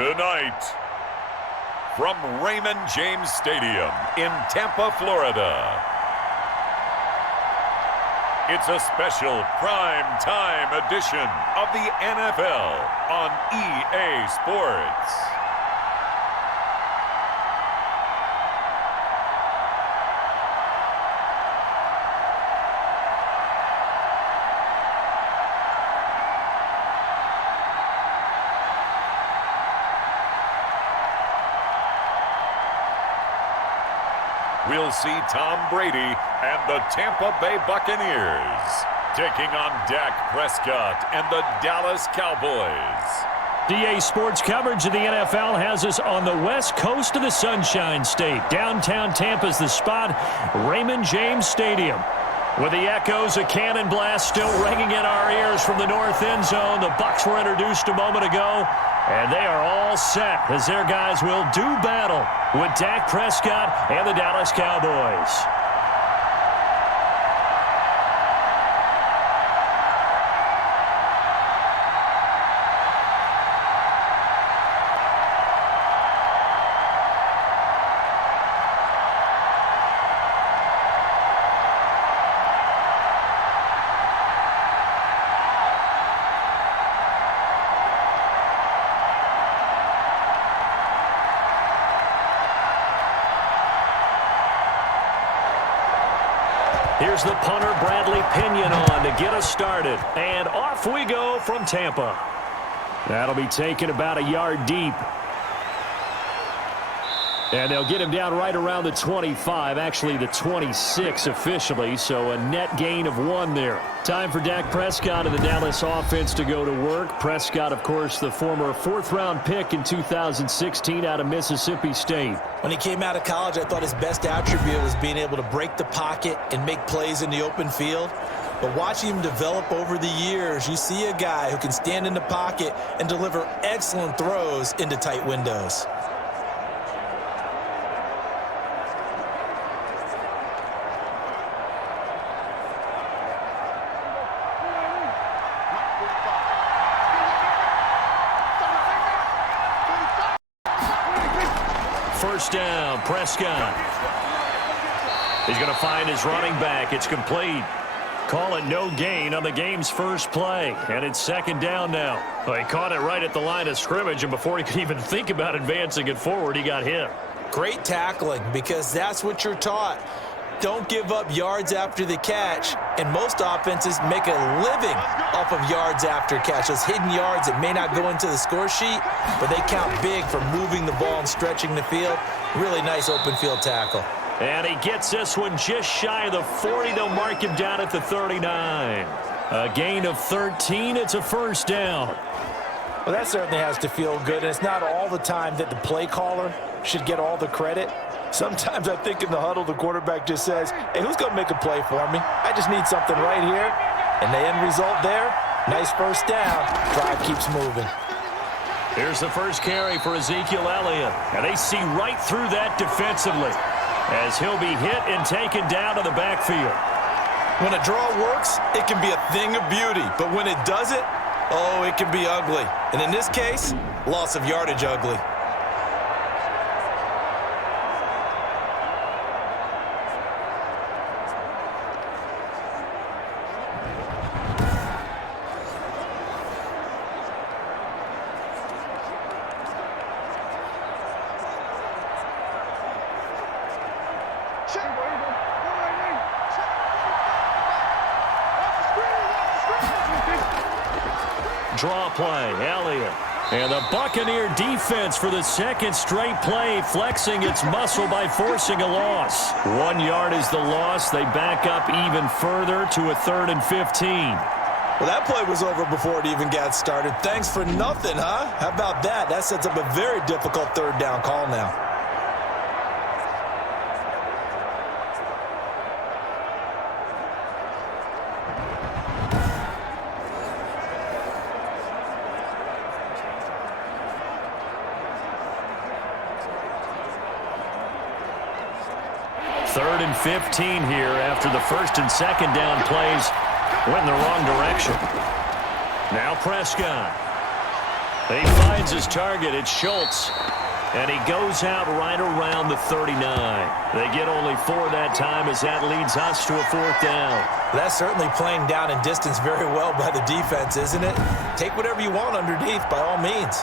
Tonight, from Raymond James Stadium in Tampa, Florida, it's a special prime time edition of the NFL on EA Sports. We'll see Tom Brady and the Tampa Bay Buccaneers taking on Dak Prescott and the Dallas Cowboys. EA Sports coverage of the NFL has us on the west coast of the Sunshine State. Downtown Tampa's the spot, Raymond James Stadium. With the echoes of cannon blast still ringing in our ears from the north end zone, the Bucs were introduced a moment ago, and they are all set as their guys will do battle with Dak Prescott and the Dallas Cowboys. Here's the punter, Bradley Pinion, on to get us started. And off we go from Tampa. That'll be taken about a yard deep. And they'll get him down right around the 25, actually the 26 officially, so a net gain of 1 there. Time for Dak Prescott and the Dallas offense to go to work. Prescott, of course, the former 4th-round pick in 2016 out of Mississippi State. When he came out of college, I thought his best attribute was being able to break the pocket and make plays in the open field. But watching him develop over the years, you see a guy who can stand in the pocket and deliver excellent throws into tight windows. First down, Prescott. He's going to find his running back. It's complete. Call it no gain on the game's first play. And it's 2nd down now. Well, he caught it right at the line of scrimmage, and before he could even think about advancing it forward, he got hit. Great tackling, because that's what you're taught. Don't give up yards after the catch, and most offenses make a living off of yards after catch. Those hidden yards that may not go into the score sheet, but they count big for moving the ball and stretching the field. Really nice open field tackle. And he gets this one just shy of the 40. They'll mark him down at the 39. A gain of 13. It's a first down. Well, that certainly has to feel good, and it's not all the time that the play caller should get all the credit. Sometimes I think in the huddle, the quarterback just says, hey, who's going to make a play for me? I just need something right here. And the end result there, nice first down. Drive keeps moving. Here's the first carry for Ezekiel Elliott. And they see right through that defensively as he'll be hit and taken down to the backfield. When a draw works, it can be a thing of beauty. But when it doesn't, oh, it can be ugly. And in this case, loss of yardage ugly. Draw play, Elliott. And the Buccaneer defense for the 2nd straight play, flexing its muscle by forcing a loss. 1 yard is the loss. They back up even further to a 3rd and 15. Well, that play was over before it even got started. Thanks for nothing, huh? How about that? That sets up a very difficult 3rd down call now. Third and 15 here after the 1st and 2nd down plays went in the wrong direction. Now Prescott. They find finds his target. It's Schultz. And he goes out right around the 39. They get only 4 that time as that leads us to a 4th down. That's certainly playing down in distance very well by the defense, isn't it? Take whatever you want underneath by all means.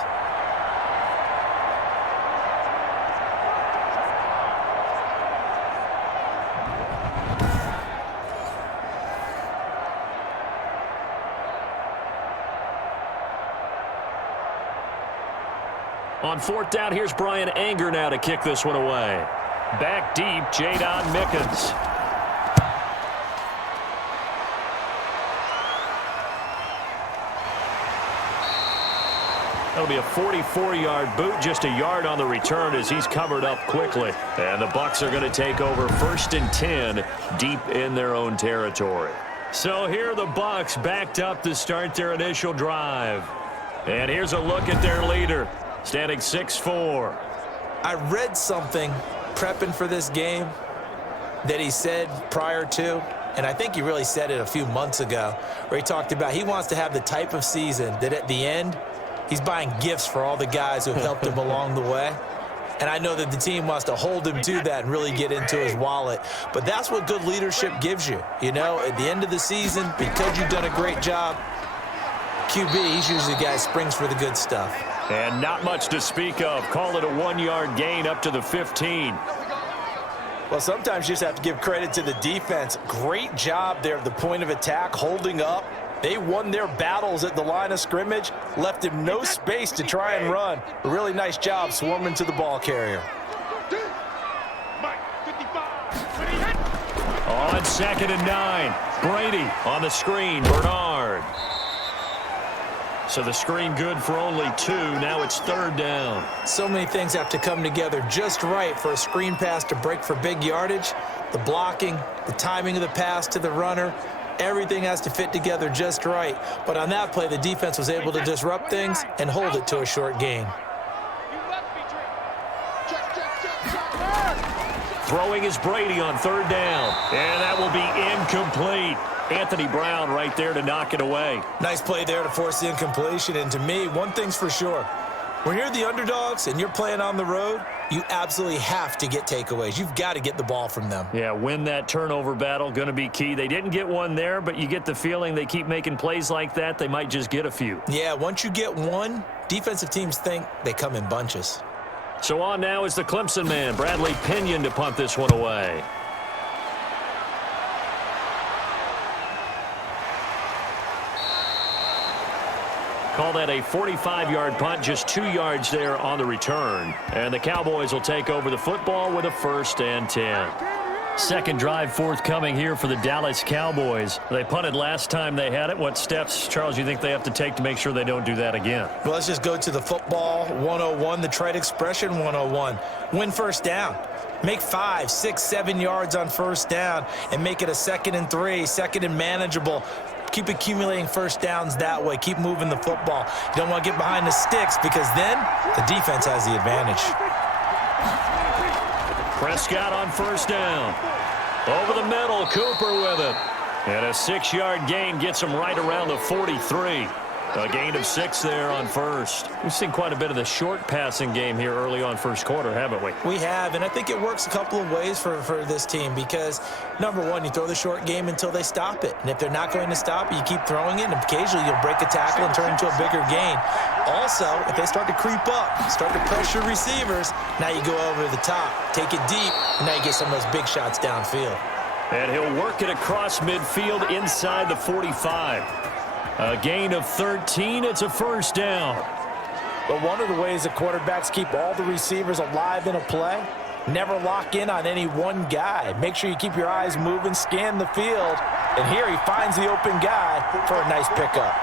On 4th down, here's Brian Anger now to kick this one away. Back deep, Jadon Mickens. That'll be a 44-yard boot, just a yard on the return as he's covered up quickly. And the Bucs are going to take over 1st and 10 deep in their own territory. So here are the Bucs backed up to start their initial drive. And here's a look at their leader, standing 6'4". I read something prepping for this game that he said prior to, and I think he really said it a few months ago, where he talked about he wants to have the type of season that at the end, he's buying gifts for all the guys who have helped him along the way. And I know that the team wants to hold him to that and really get into his wallet. But that's what good leadership gives you. You know, at the end of the season, because you've done a great job, QB, he's usually the guy who springs for the good stuff. And not much to speak of. Call it a 1-yard gain up to the 15. Well, sometimes you just have to give credit to the defense. Great job there at the point of attack, holding up. They won their battles at the line of scrimmage, left him no space to try and run. A really nice job swarming to the ball carrier. On 2nd and 9, Brady on the screen, Bernard. So the screen good for only 2. Now it's 3rd down. So many things have to come together just right for a screen pass to break for big yardage. The blocking, the timing of the pass to the runner, everything has to fit together just right. But on that play, the defense was able to disrupt things and hold it to a short gain. Throwing is Brady on 3rd down. And that will be incomplete. Anthony Brown right there to knock it away. Nice play there to force the incompletion. And to me, one thing's for sure. When you're the underdogs and you're playing on the road, you absolutely have to get takeaways. You've got to get the ball from them. Yeah, win that turnover battle, going to be key. They didn't get one there, but you get the feeling they keep making plays like that, they might just get a few. Yeah, once you get one, defensive teams think they come in bunches. So on now is the Clemson man, Bradley Pinion, to punt this one away. Call that a 45-yard punt, just 2 yards there on the return. And the Cowboys will take over the football with a 1st and 10. Second drive forthcoming here for the Dallas Cowboys. They punted last time they had it. What steps, Charles, you think they have to take to make sure they don't do that again? Well, let's just go to the football 101, the trite expression 101. Win 1st down. Make 5, 6, 7 yards on 1st down and make it a 2nd and 3, 2nd and manageable. Keep accumulating 1st downs that way. Keep moving the football. You don't want to get behind the sticks because then the defense has the advantage. Prescott on 1st down. Over the middle, Cooper with it. And a 6-yard gain gets him right around the 43. A gain of 6 there on 1st. We've seen quite a bit of the short passing game here early on 1st quarter, haven't we? We have, and I think it works a couple of ways for this team because, number one, you throw the short game until they stop it. And if they're not going to stop it, you keep throwing it, and occasionally you'll break a tackle and turn into a bigger gain. Also, if they start to creep up, start to pressure receivers, now you go over the top, take it deep, and now you get some of those big shots downfield. And he'll work it across midfield inside the 45. A gain of 13. It's a 1st down. But one of the ways that quarterbacks keep all the receivers alive in a play, never lock in on any one guy. Make sure you keep your eyes moving, scan the field. And here he finds the open guy for a nice pickup.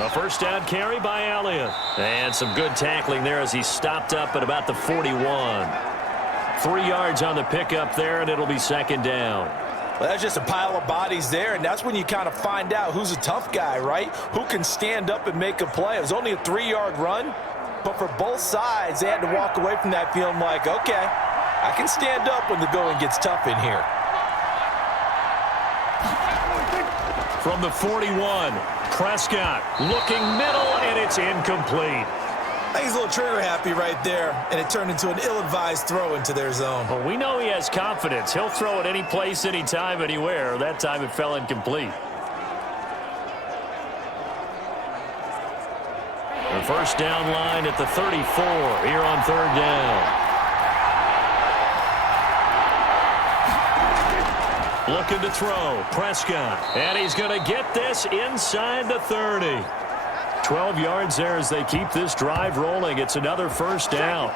A 1st down carry by Elliott. And some good tackling there as he stopped up at about the 41. 3 yards on the pickup there, and it'll be 2nd down. Well, that's just a pile of bodies there, and that's when you kind of find out who's a tough guy, right? Who can stand up and make a play. It was only a 3-yard run, but for both sides, they had to walk away from that feeling like, okay, I can stand up when the going gets tough in here. from the 41. Prescott looking middle, and it's incomplete. I think he's a little trigger happy right there, and it turned into an ill-advised throw into their zone. Well, we know he has confidence. He'll throw it any place, anytime, anywhere. That time it fell incomplete. The first down line at the 34 here on third down. Looking to throw, Prescott, and he's going to get this inside the 30. 12 yards there as they keep this drive rolling. It's another first down.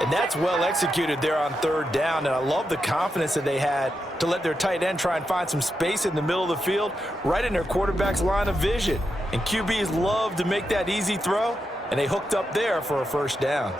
And that's well executed there on third down, and I love the confidence that they had to let their tight end try and find some space in the middle of the field, right in their quarterback's line of vision. And QBs love to make that easy throw, and they hooked up there for a first down.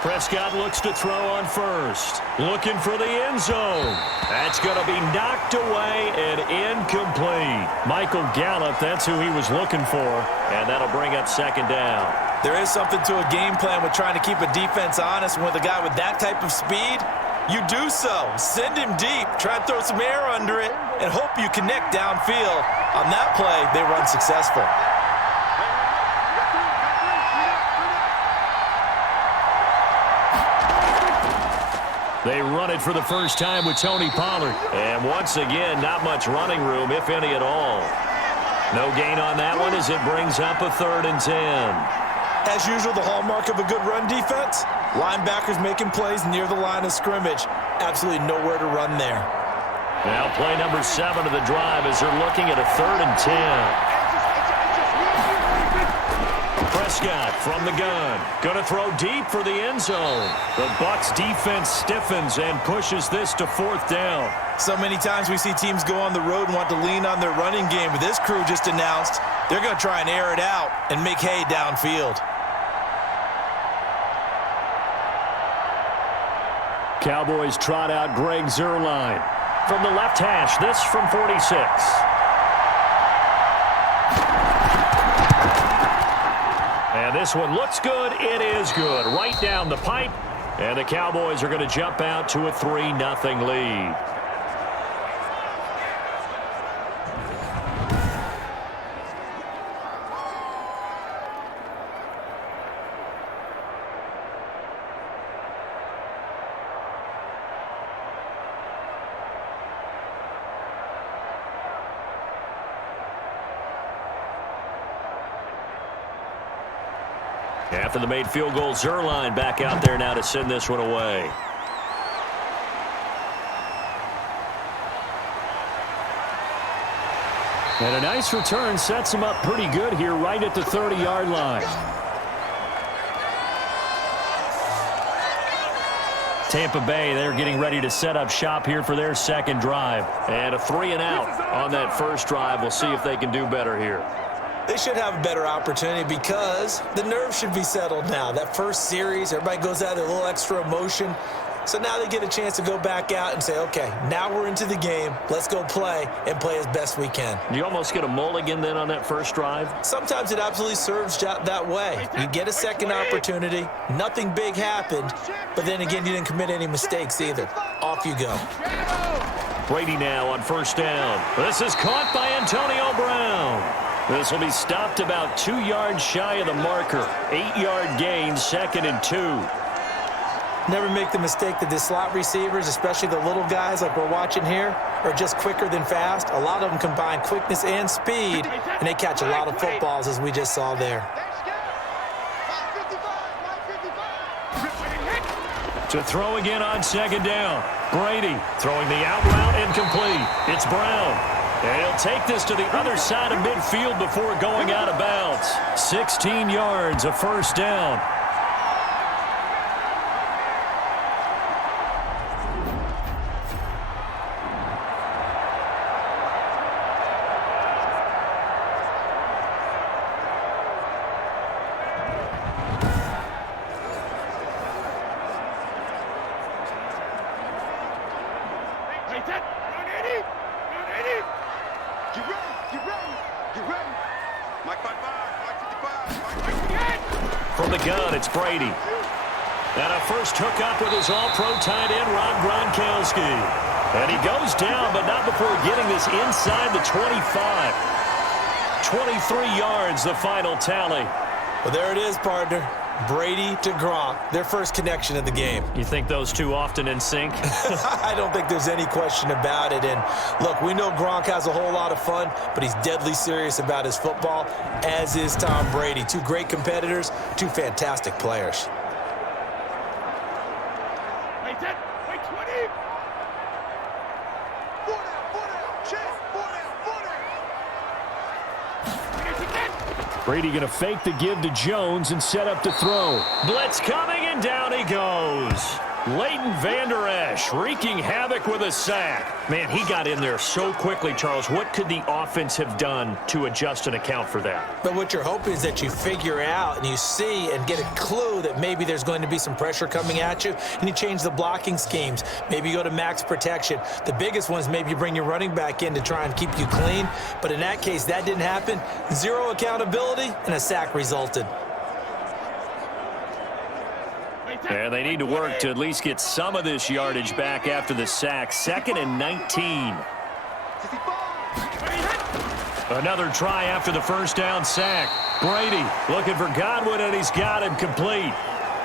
Prescott looks to throw on first. Looking for the end zone. That's going to be knocked away and incomplete. Michael Gallup, that's who he was looking for, and that'll bring up second down. There is something to a game plan with trying to keep a defense honest. And with a guy with that type of speed, you do so. Send him deep. Try and throw some air under it and hope you connect downfield. On that play, they run successful. They run it for the first time with Tony Pollard. And once again, not much running room, if any at all. No gain on that one as it brings up a 3rd and 10. As usual, the hallmark of a good run defense, linebackers making plays near the line of scrimmage. Absolutely nowhere to run there. Now play number 7 of the drive as they're looking at a 3rd and 10. Prescott from the gun. Going to throw deep for the end zone. The Bucs defense stiffens and pushes this to 4th down. So many times we see teams go on the road and want to lean on their running game, but this crew just announced they're going to try and air it out and make hay downfield. Cowboys trot out Greg Zuerlein from the left hash. This from 46. And this one looks good. It is good. Right down the pipe. And the Cowboys are going to jump out to a 3-0 lead. After the made field goal, Zuerlein back out there now to send this one away. And a nice return sets him up pretty good here right at the 30-yard line. Tampa Bay, they're getting ready to set up shop here for their second drive. And a 3-and-out on that first drive. We'll see if they can do better here. They should have a better opportunity because the nerves should be settled now. That first series, everybody goes out with a little extra emotion. So now they get a chance to go back out and say, okay, now we're into the game. Let's go play and play as best we can. Do you almost get a mulligan then on that first drive? Sometimes it absolutely serves that way. You get a second opportunity. Nothing big happened. But then again, you didn't commit any mistakes either. Off you go. Brady now on first down. This is caught by Antonio Brown. This will be stopped about 2 yards shy of the marker. 8-yard gain, 2nd and 2. Never make the mistake that the slot receivers, especially the little guys like we're watching here, are just quicker than fast. A lot of them combine quickness and speed, and they catch a lot of footballs as we just saw there. To throw again on second down. Brady throwing the out route incomplete. It's Brown. And he'll take this to the other side of midfield before going out of bounds. 16 yards, a first down. From the gun, it's Brady. And a first hookup with his all-pro tight end, Rob Gronkowski. And he goes down, but not before getting this inside the 25. 23 yards, the final tally. Well, there it is, partner. Brady to Gronk, their first connection of the game. You think those two often in sync? I don't think there's any question about it. And look, we know Gronk has a whole lot of fun, but he's deadly serious about his football, as is Tom Brady. Two great competitors, two fantastic players. Brady going to fake the give to Jones and set up to throw. Blitz coming, and down he goes. Leighton Vander Esch wreaking havoc with a sack. Man, he got in there so quickly, Charles. What could the offense have done to adjust and account for that? But what you're hoping is that you figure out and you see and get a clue that maybe there's going to be some pressure coming at you, and you change the blocking schemes. Maybe you go to max protection. The biggest one is maybe you bring your running back in to try and keep you clean. But in that case, that didn't happen. Zero accountability, and a sack resulted. And they need to work to at least get some of this yardage back after the sack. 2nd and 19. Another try after the first down sack. Brady looking for Godwin, and he's got him complete.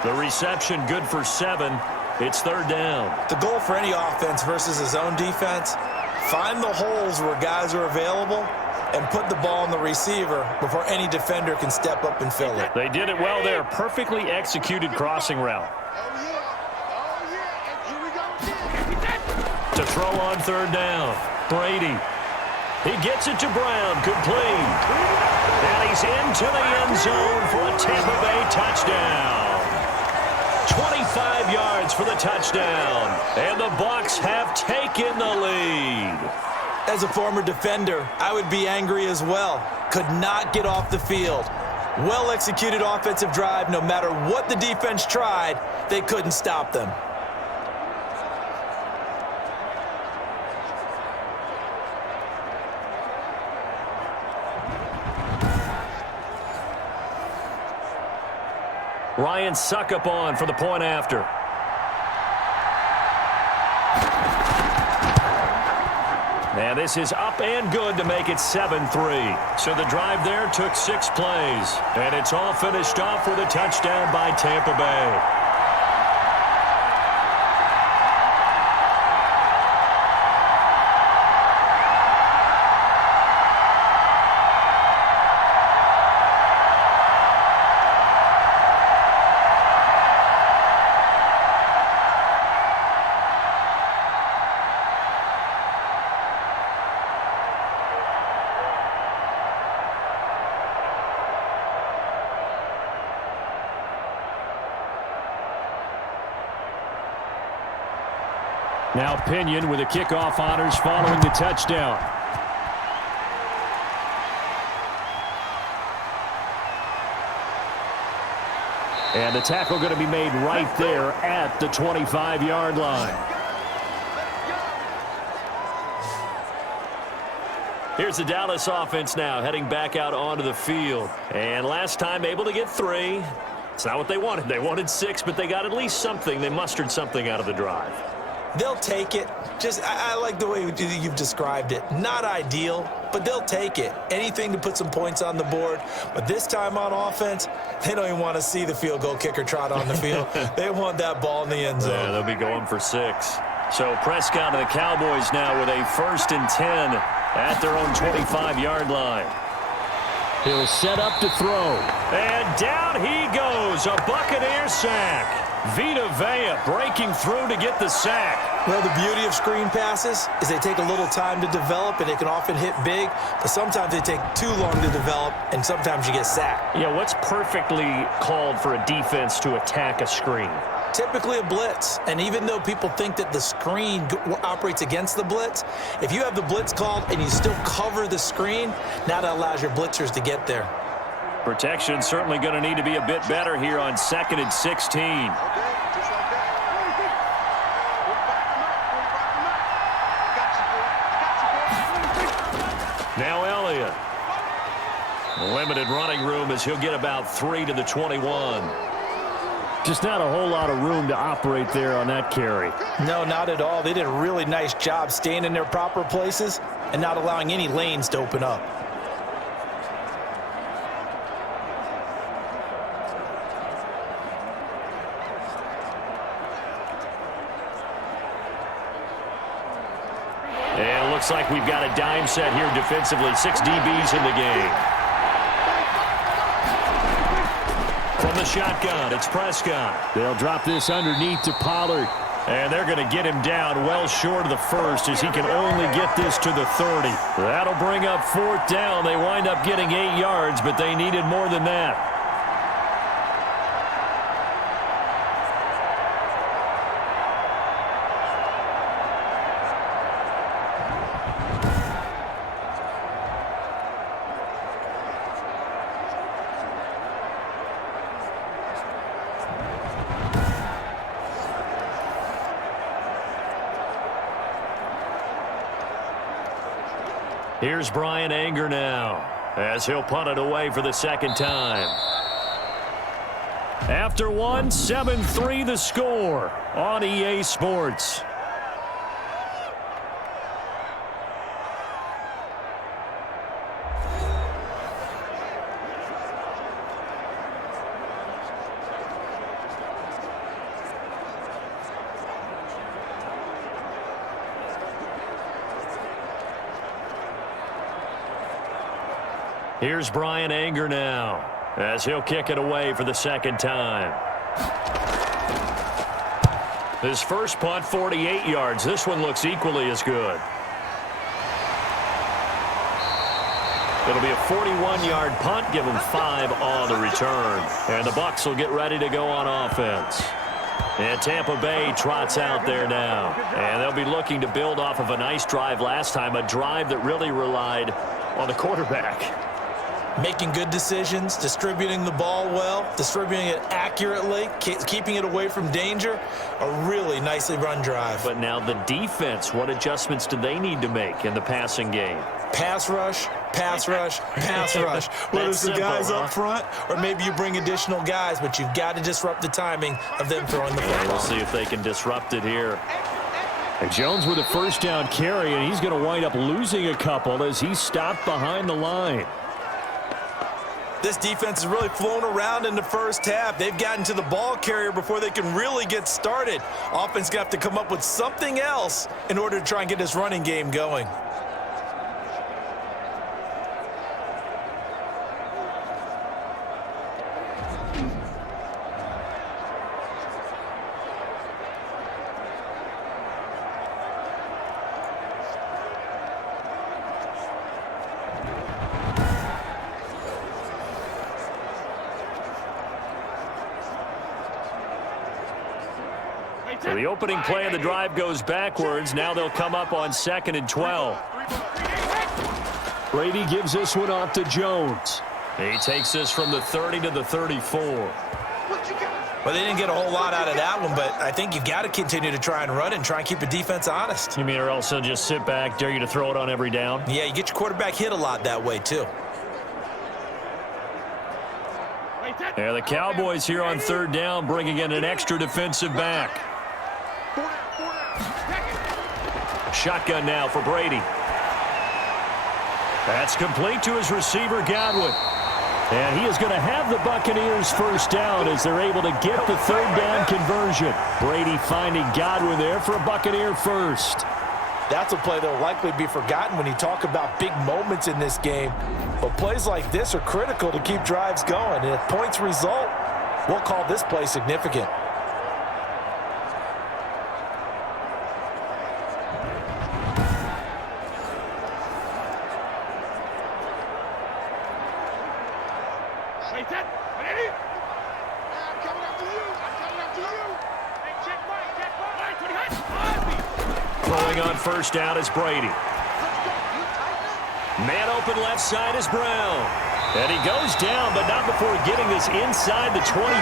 The reception good for 7. It's 3rd down. The goal for any offense versus his own defense, find the holes where guys are available and put the ball on the receiver before any defender can step up and fill it. They did it well there. Perfectly executed crossing route. To throw on 3rd down. Brady. He gets it to Brown. Complete. And he's into the end zone for a Tampa Bay touchdown. 25 yards for the touchdown. And the Bucs have taken the lead. As a former defender, I would be angry as well. Could not get off the field. Well-executed offensive drive. No matter what the defense tried, they couldn't stop them. Ryan Suckup on for the point after. And this is up and good to make it 7-3. So the drive there took 6 plays. And it's all finished off with a touchdown by Tampa Bay. Now Pinion with the kickoff honors following the touchdown. And the tackle going to be made right there at the 25-yard line. Here's the Dallas offense now heading back out onto the field. And last time able to get 3. It's not what they wanted. They wanted 6, but they got at least something. They mustered something out of the drive. They'll take it. I like the way you've described it. Not ideal, but they'll take it. Anything to put some points on the board. But this time on offense, they don't even want to see the field goal kicker trot on the field. They want that ball in the end zone. Yeah, they'll be going for 6. So Prescott and the Cowboys now with a 1st and 10 at their own 25-yard line. He'll set up to throw. And down he goes. A Buccaneer sack. Vita Vea breaking through to get the sack. Well, the beauty of screen passes is they take a little time to develop, and they can often hit big, but sometimes they take too long to develop, and sometimes you get sacked. Yeah, what's perfectly called for a defense to attack a screen? Typically a blitz, and even though people think that the screen operates against the blitz, if you have the blitz called and you still cover the screen, now that allows your blitzers to get there. Protection certainly going to need to be a bit better here on 2nd and 16. Now Elliott. Limited running room as he'll get about 3 to the 21. Just not a whole lot of room to operate there on that carry. No, not at all. They did a really nice job staying in their proper places and not allowing any lanes to open up. And it looks like we've got a dime set here defensively. 6 DBs in the game. From the shotgun, it's Prescott. They'll drop this underneath to Pollard. And they're going to get him down well short of the first as he can only get this to the 30. That'll bring up 4th down. They wind up getting 8 yards, but they needed more than that. Here's Brian Anger now as he'll punt it away for the 2nd time. After one, 7-3 the score on EA Sports. Here's Brian Anger now as he'll kick it away for the 2nd time. His first punt, 48 yards. This one looks equally as good. It'll be a 41-yard punt, give him 5 on the return. And the Bucs will get ready to go on offense. And Tampa Bay trots out there now. And they'll be looking to build off of a nice drive last time, a drive that really relied on the quarterback. Making good decisions, distributing the ball well, distributing it accurately, keeping it away from danger. A really nicely run drive. But now the defense, what adjustments do they need to make in the passing game? Pass rush, pass rush, pass rush. Whether it's the guys up front or maybe you bring additional guys, but you've got to disrupt the timing of them throwing the football. We'll see if they can disrupt it here. And Jones with a 1st down carry, and he's going to wind up losing a couple as he's stopped behind the line. This defense is really flown around in the first half. They've gotten to the ball carrier before they can really get started. Offense got to come up with something else in order to try and get this running game going. So the opening play of the drive goes backwards. Now they'll come up on 2nd and 12. Brady gives this one off to Jones. He takes this from the 30 to the 34. Well, they didn't get a whole lot out of that one, but I think you've got to continue to try and run and try and keep the defense honest. You mean or else they'll just sit back, dare you to throw it on every down? Yeah, you get your quarterback hit a lot that way, too. Yeah, the Cowboys here on 3rd down, bringing in an extra defensive back. Shotgun now for Brady. That's complete to his receiver, Godwin. And he is going to have the Buccaneers 1st down as they're able to get the 3rd down conversion. Brady finding Godwin there for a Buccaneer 1st. That's a play that will likely be forgotten when you talk about big moments in this game. But plays like this are critical to keep drives going. And if points result, we'll call this play significant. Throwing on 1st down is Brady. Man open left side is Brown. And he goes down, but not before getting this inside the 25.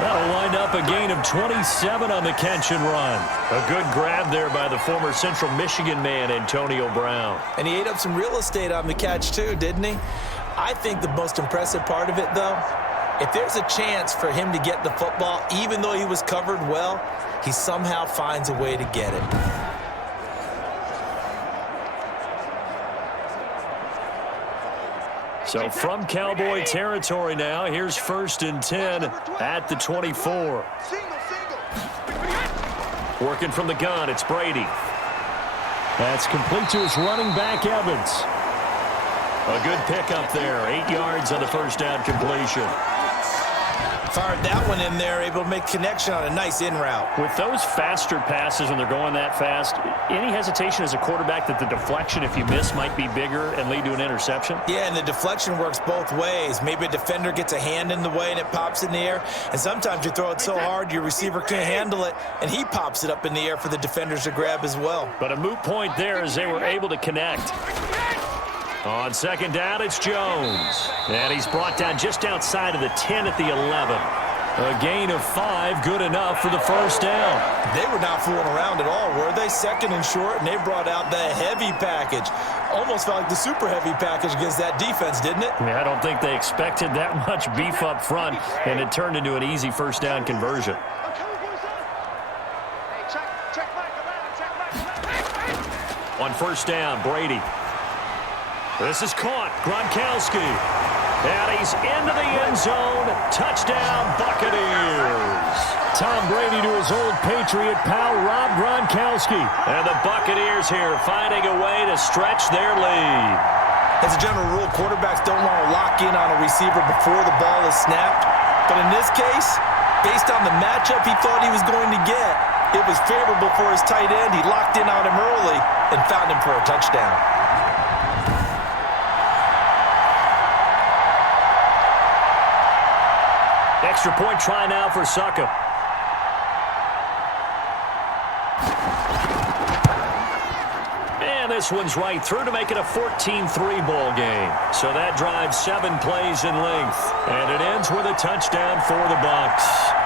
That'll wind up a gain of 27 on the catch and run. A good grab there by the former Central Michigan man, Antonio Brown. And he ate up some real estate on the catch, too, didn't he? I think the most impressive part of it, though, if there's a chance for him to get the football, even though he was covered well, he somehow finds a way to get it. So from Cowboy territory now, here's 1st and 10 at the 24. Working from the gun, it's Brady. That's complete to his running back, Evans. A good pickup there, 8 yards on the first down completion. Fired that one in there, able to make connection on a nice in route. With those faster passes when they're going that fast, any hesitation as a quarterback that the deflection, if you miss, might be bigger and lead to an interception? Yeah, and the deflection works both ways. Maybe a defender gets a hand in the way and it pops in the air, and sometimes you throw it so hard your receiver can't handle it, and he pops it up in the air for the defenders to grab as well. But a moot point there as they were able to connect. On 2nd down, it's Jones. And he's brought down just outside of the 10 at the 11. A gain of 5, good enough for the first down. They were not fooling around at all, were they? 2nd and short, and they brought out the heavy package. Almost felt like the super heavy package against that defense, didn't it? I don't think they expected that much beef up front, and it turned into an easy first down conversion. On 1st down, Brady. This is caught. Gronkowski. And he's into the end zone. Touchdown, Buccaneers. Tom Brady to his old Patriot pal, Rob Gronkowski. And the Buccaneers here finding a way to stretch their lead. As a general rule, quarterbacks don't want to lock in on a receiver before the ball is snapped. But in this case, based on the matchup he thought he was going to get, it was favorable for his tight end. He locked in on him early and found him for a touchdown. Extra point try now for Suckup. And this one's right through to make it a 14-3 ball game. So that drives 7 plays in length. And it ends with a touchdown for the Bucs.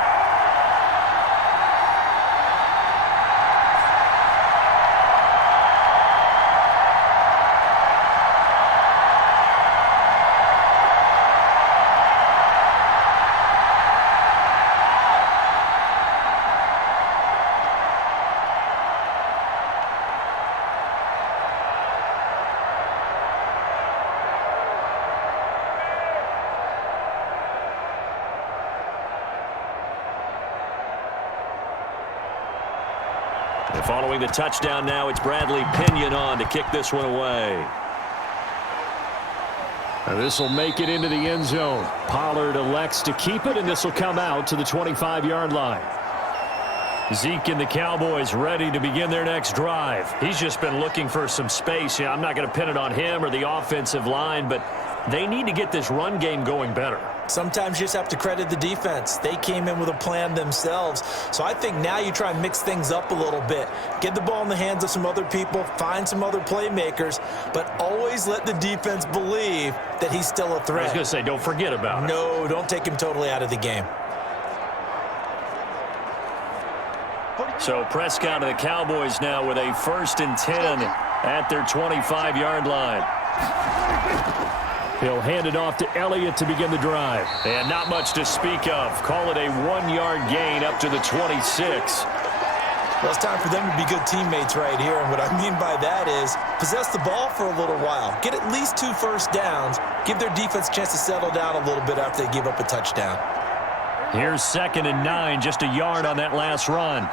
And following the touchdown now, it's Bradley Pinion on to kick this one away. And this will make it into the end zone. Pollard elects to keep it, and this will come out to the 25-yard line. Zeke and the Cowboys ready to begin their next drive. He's just been looking for some space. Yeah, I'm not going to pin it on him or the offensive line, but they need to get this run game going better. Sometimes you just have to credit the defense. They came in with a plan themselves. So I think now you try and mix things up a little bit. Get the ball in the hands of some other people, find some other playmakers, but always let the defense believe that he's still a threat. I was going to say, don't forget about it. No, don't take him totally out of the game. So Prescott and the Cowboys now with a 1st and 10 at their 25-yard line. He'll hand it off to Elliott to begin the drive. And not much to speak of. Call it a 1-yard gain up to the 26. Well, it's time for them to be good teammates right here. And what I mean by that is possess the ball for a little while. Get at least 2 first downs. Give their defense a chance to settle down a little bit after they give up a touchdown. Here's 2nd and 9, just a yard on that last run.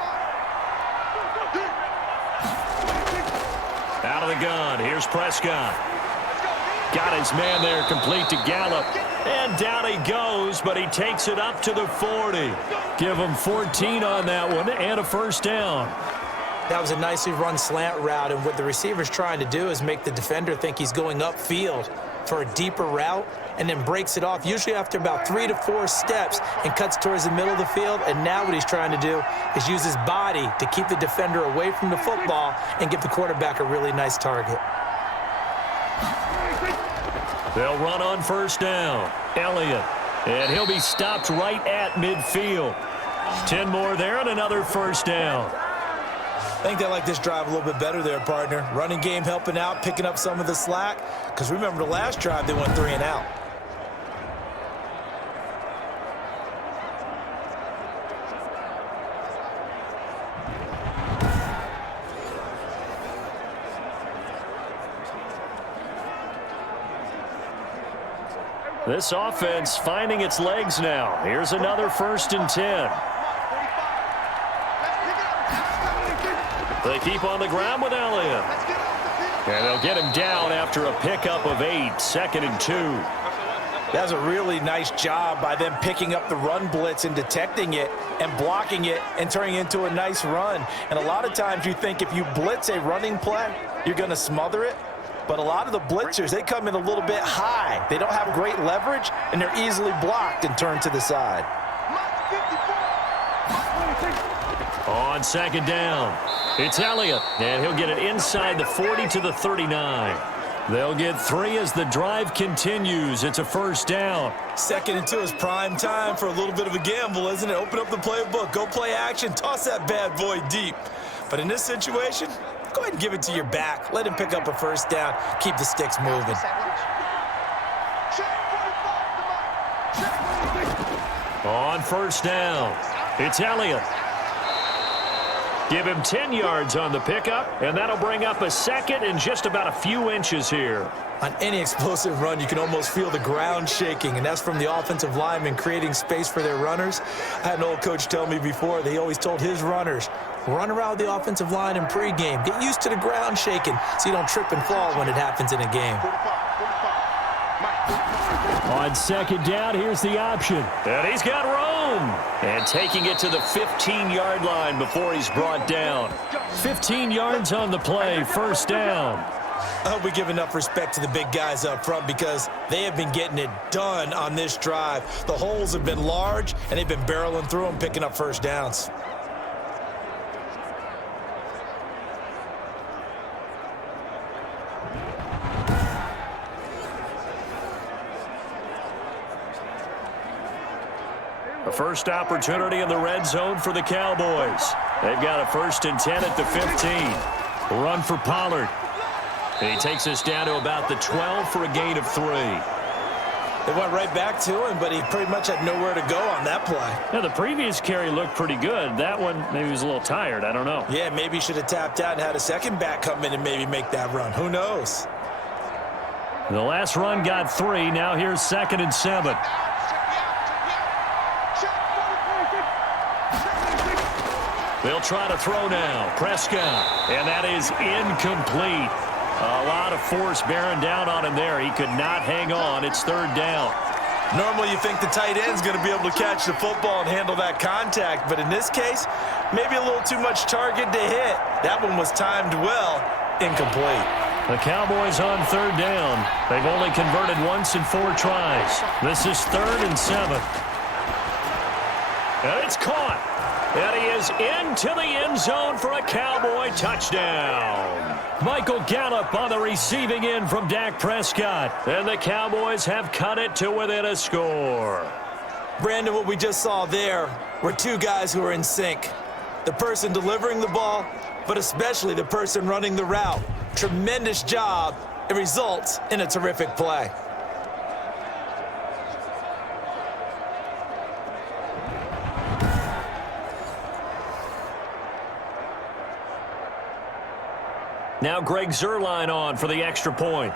Out of the gun, here's Prescott. Got his man there, complete to Gallup. And down he goes, but he takes it up to the 40. Give him 14 on that one and a first down. That was a nicely run slant route, and what the receiver's trying to do is make the defender think he's going upfield for a deeper route and then breaks it off, usually after about 3 to 4 steps, and cuts towards the middle of the field. And now what he's trying to do is use his body to keep the defender away from the football and give the quarterback a really nice target. They'll run on first down. Elliott. And he'll be stopped right at midfield. 10 more there and another first down. think they like this drive a little bit better there, partner. Running game helping out, picking up some of the slack. Because remember the last drive, they went 3 and out. This offense finding its legs now. Here's another 1st and 10. They keep on the ground with Elliott. And they'll get him down after a pickup of 8, 2nd and 2. That's a really nice job by them picking up the run blitz and detecting it and blocking it and turning it into a nice run. And a lot of times you think if you blitz a running play, you're going to smother it. But a lot of the blitzers, they come in a little bit high. They don't have great leverage, and they're easily blocked and turned to the side. On 2nd down, it's Elliott, and he'll get it inside the 40 to the 39. They'll get 3 as the drive continues. It's a 1st down. 2nd and 2 is prime time for a little bit of a gamble, isn't it? Open up the playbook, go play action, toss that bad boy deep. But in this situation, go ahead and give it to your back. Let him pick up a 1st down. Keep the sticks moving. On 1st down, it's Elliott. Give him 10 yards on the pickup, and that'll bring up a 2nd and just about a few inches here. On any explosive run, you can almost feel the ground shaking, and that's from the offensive linemen creating space for their runners. I had an old coach tell me before, they always told his runners, run around the offensive line in pregame. Get used to the ground shaking so you don't trip and fall when it happens in a game. On 2nd down, here's the option. And he's got room. And taking it to the 15-yard line before he's brought down. 15 yards on the play, 1st down. I hope we give enough respect to the big guys up front because they have been getting it done on this drive. The holes have been large, and they've been barreling through them, picking up 1st downs. A first opportunity in the red zone for the Cowboys. They've got a 1st and 10 at the 15. Run for Pollard. And he takes us down to about the 12 for a gain of 3. They went right back to him, but he pretty much had nowhere to go on that play. Now, the previous carry looked pretty good. That one, maybe he was a little tired. I don't know. Yeah, maybe he should have tapped out and had a second back come in and maybe make that run. Who knows? The last run got 3. Now here's 2nd and 7. They'll try to throw now. Prescott. And that is incomplete. A lot of force bearing down on him there. He could not hang on. It's 3rd down. Normally you think the tight end's going to be able to catch the football and handle that contact. But in this case, maybe a little too much target to hit. That one was timed well. Incomplete. The Cowboys on 3rd down. They've only converted once in 4 tries. This is 3rd and 7. And it's caught. And he is into the end zone for a Cowboy touchdown. Michael Gallup on the receiving end from Dak Prescott. And the Cowboys have cut it to within a score. Brandon, what we just saw there were 2 guys who are in sync. The person delivering the ball, but especially the person running the route. Tremendous job. It results in a terrific play. Now Greg Zuerlein on for the extra point.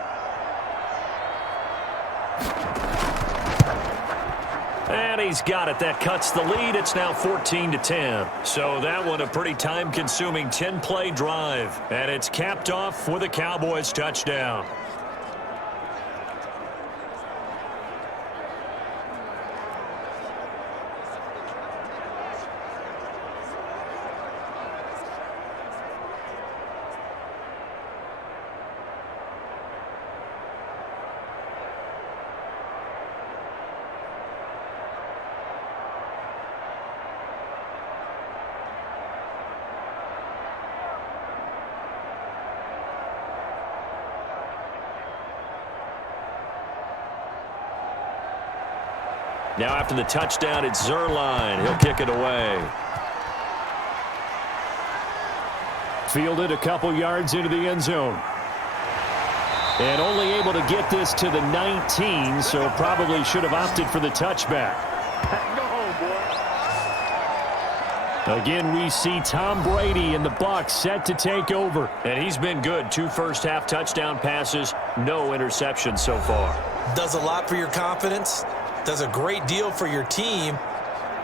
And he's got it. That cuts the lead. It's now 14-10. So that one a pretty time-consuming 10-play drive. And it's capped off with a Cowboys touchdown. Now after the touchdown, it's Zuerlein. He'll kick it away. Fielded a couple yards into the end zone. And only able to get this to the 19, so probably should have opted for the touchback. Again, we see Tom Brady and the Bucs set to take over. And he's been good. 2 first-half touchdown passes, no interceptions so far. Does a lot for your confidence, does a great deal for your team,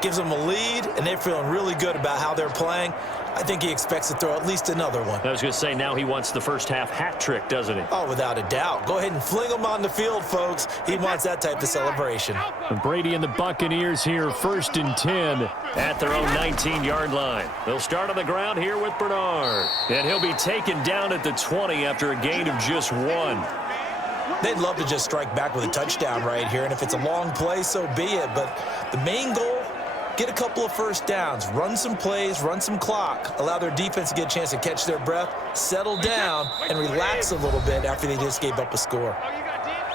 gives them a lead, and they're feeling really good about how they're playing. I think he expects to throw at least another one. I was going to say, now he wants the first-half hat trick, doesn't he? Oh, without a doubt. Go ahead and fling him on the field, folks. He wants that type of celebration. And Brady and the Buccaneers here, 1st and 10 at their own 19-yard line. They'll start on the ground here with Bernard. And he'll be taken down at the 20 after a gain of just 1. They'd love to just strike back with a touchdown right here, and if it's a long play, so be it. But the main goal, get a couple of first downs, run some plays, run some clock, allow their defense to get a chance to catch their breath, settle down, and relax a little bit after they just gave up a score.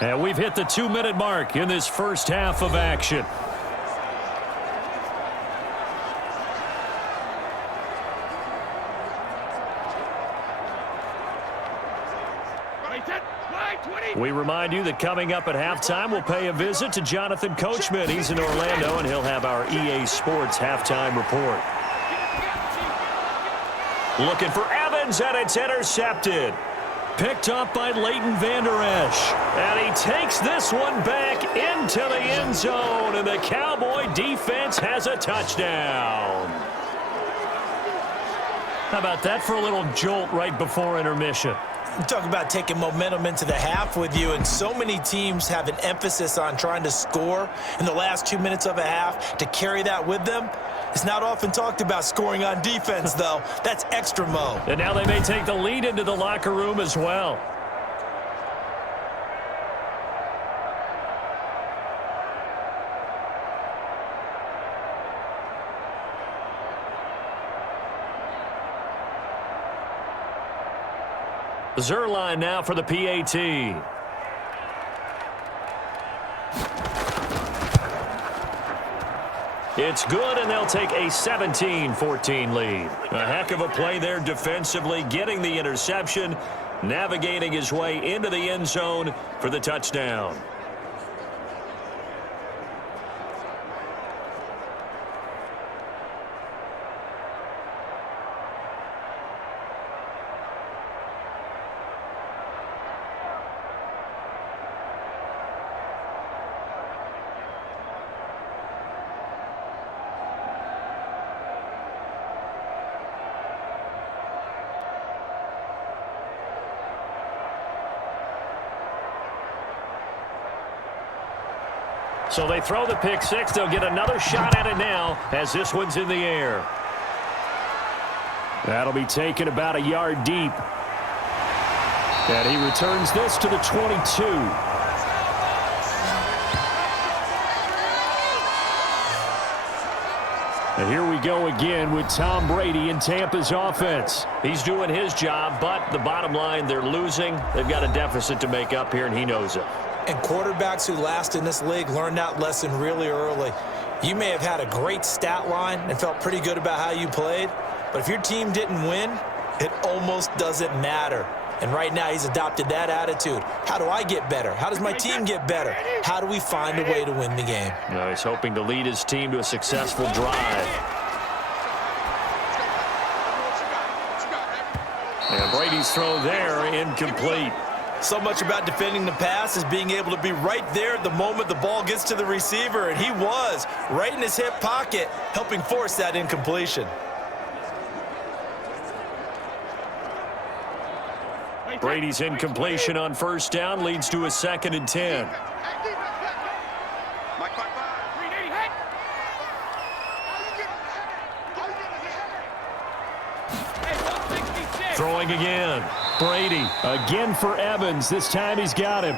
And we've hit the 2-minute mark in this first half of action. We remind you that coming up at halftime, we'll pay a visit to Jonathan Coachman. He's in Orlando, and he'll have our EA Sports halftime report. Looking for Evans, and it's intercepted. Picked up by Leighton Vander Esch. And he takes this one back into the end zone, and the Cowboy defense has a touchdown. How about that for a little jolt right before intermission? You talk about taking momentum into the half with you, and so many teams have an emphasis on trying to score in the last 2 minutes of a half to carry that with them. It's not often talked about scoring on defense, though. That's extra mo. And now they may take the lead into the locker room as well. Zerline now for the PAT. It's good, and they'll take a 17-14 lead. A heck of a play there defensively, getting the interception, navigating his way into the end zone for the touchdown. So they throw the pick six. They'll get another shot at it now as this one's in the air. That'll be taken about a yard deep. And he returns this to the 22. And here we go again with Tom Brady in Tampa's offense. He's doing his job, but the bottom line, they're losing. They've got a deficit to make up here, and he knows it. And quarterbacks who last in this league learn that lesson really early. You may have had a great stat line and felt pretty good about how you played, but if your team didn't win, it almost doesn't matter. And right now he's adopted that attitude. How do I get better? How does my team get better? How do we find a way to win the game? Now he's hoping to lead his team to a successful drive. And Brady's throw there incomplete. So much about defending the pass is being able to be right there at the moment the ball gets to the receiver, and he was right in his hip pocket, helping force that incompletion. Brady's incompletion on first down leads to a 2nd and 10. Throwing again. Brady again for Evans. This time he's got him.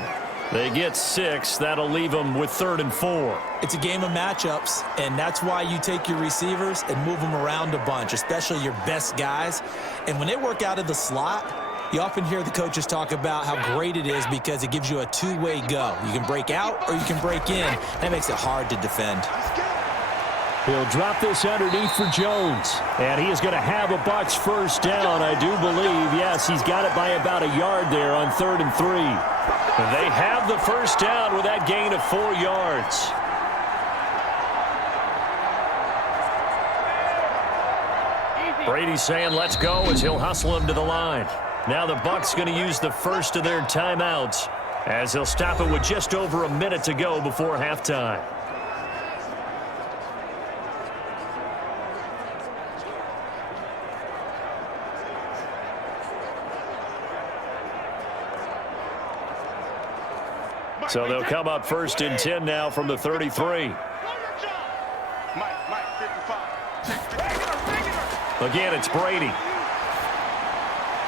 They get 6. That'll leave them with 3rd and 4. It's a game of matchups, and that's why you take your receivers and move them around a bunch, especially your best guys. And when they work out of the slot, you often hear the coaches talk about how great it is because it gives you a two-way go. You can break out or you can break in. That makes it hard to defend. He'll drop this underneath for Jones. And he is going to have a Bucs first down, I do believe. Yes, he's got it by about a yard there on 3rd and 3. They have the first down with that gain of 4 yards. Brady's saying let's go as he'll hustle him to the line. Now the Bucs going to use the first of their timeouts as he'll stop it with just over a minute to go before halftime. So they'll come up 1st and 10 now from the 33. Again, it's Brady.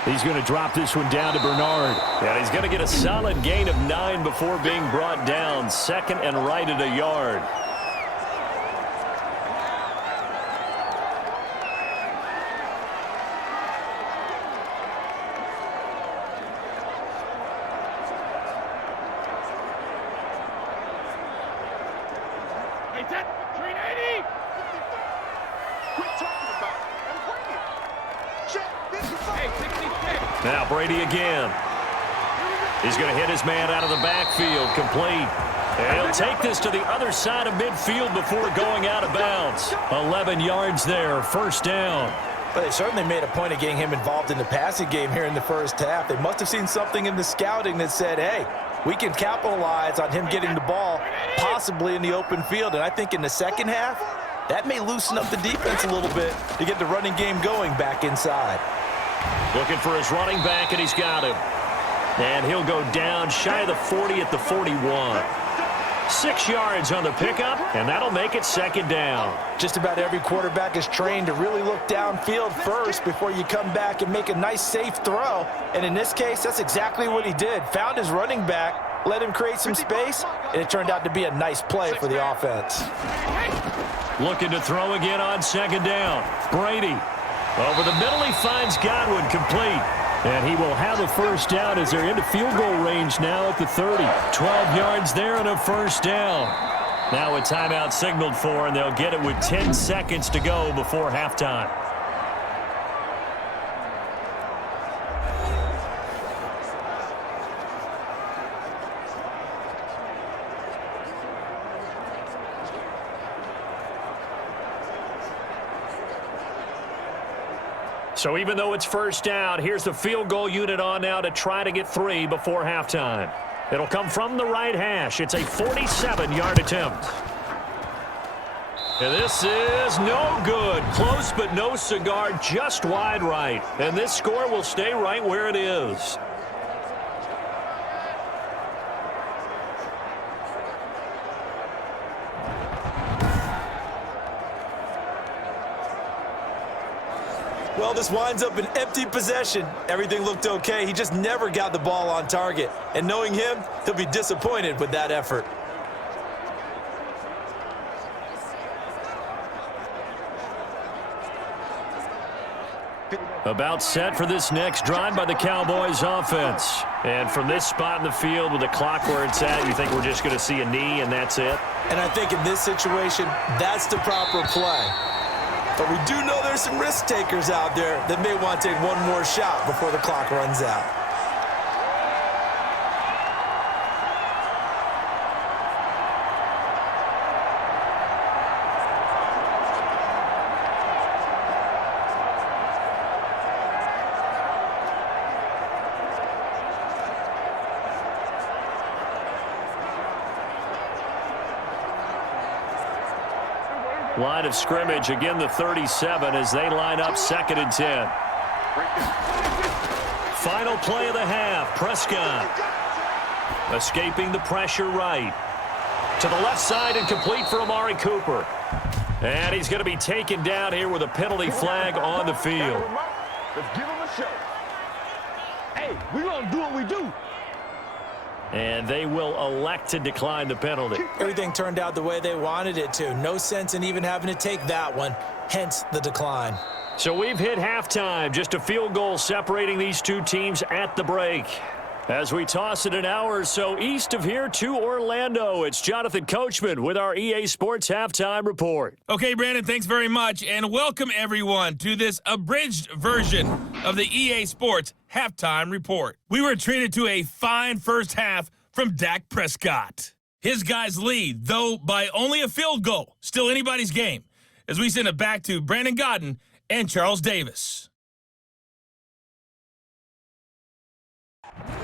He's going to drop this one down to Bernard. And he's going to get a solid gain of 9 before being brought down. 2nd and right at a yard. Now Brady again. He's going to hit his man out of the backfield, complete. And he'll take this to the other side of midfield before going out of bounds. 11 yards there, first down. But they certainly made a point of getting him involved in the passing game here in the first half. They must have seen something in the scouting that said, hey, we can capitalize on him getting the ball possibly in the open field. And I think in the second half, that may loosen up the defense a little bit to get the running game going back inside. Looking for his running back, and he's got him. And he'll go down shy of the 40 at the 41. 6 yards on the pickup, and that'll make it second down. Just about every quarterback is trained to really look downfield first before you come back and make a nice, safe throw. And in this case, that's exactly what he did. Found his running back, let him create some space, and it turned out to be a nice play for the offense. Looking to throw again on second down. Brady. Over the middle, he finds Godwin, complete. And he will have a first down as they're into field goal range now at the 30. 12 yards there and a first down. Now a timeout signaled for, and they'll get it with 10 seconds to go before halftime. So even though it's first down, here's the field goal unit on now to try to get 3 before halftime. It'll come from the right hash. It's a 47-yard attempt. And this is no good. Close but no cigar, just wide right. And this score will stay right where it is. Well, this winds up an empty possession. Everything looked okay. He just never got the ball on target. And knowing him, he'll be disappointed with that effort. About set for this next drive by the Cowboys offense. And from this spot in the field with the clock where it's at, you think we're just going to see a knee and that's it? And I think in this situation, that's the proper play. But we do know there's some risk takers out there that may want to take one more shot before the clock runs out. Line of scrimmage, again the 37 as they line up 2nd and 10. Final play of the half, Prescott. Escaping the pressure right. To the left side and complete for Amari Cooper. And he's going to be taken down here with a penalty flag on the field. Let's give him a show. Hey, we're going to do what we do. And they will elect to decline the penalty. Everything turned out the way they wanted it to. No sense in even having to take that one, hence the decline. So we've hit halftime. Just a field goal separating these two teams at the break. As we toss it an hour or so east of here to Orlando, it's Jonathan Coachman with our EA Sports Halftime Report. Okay, Brandon, thanks very much, and welcome everyone to this abridged version of the EA Sports Halftime Report. We were treated to a fine first half from Dak Prescott. His guys lead, though by only a field goal. Still anybody's game, as we send it back to Brandon Godden and Charles Davis.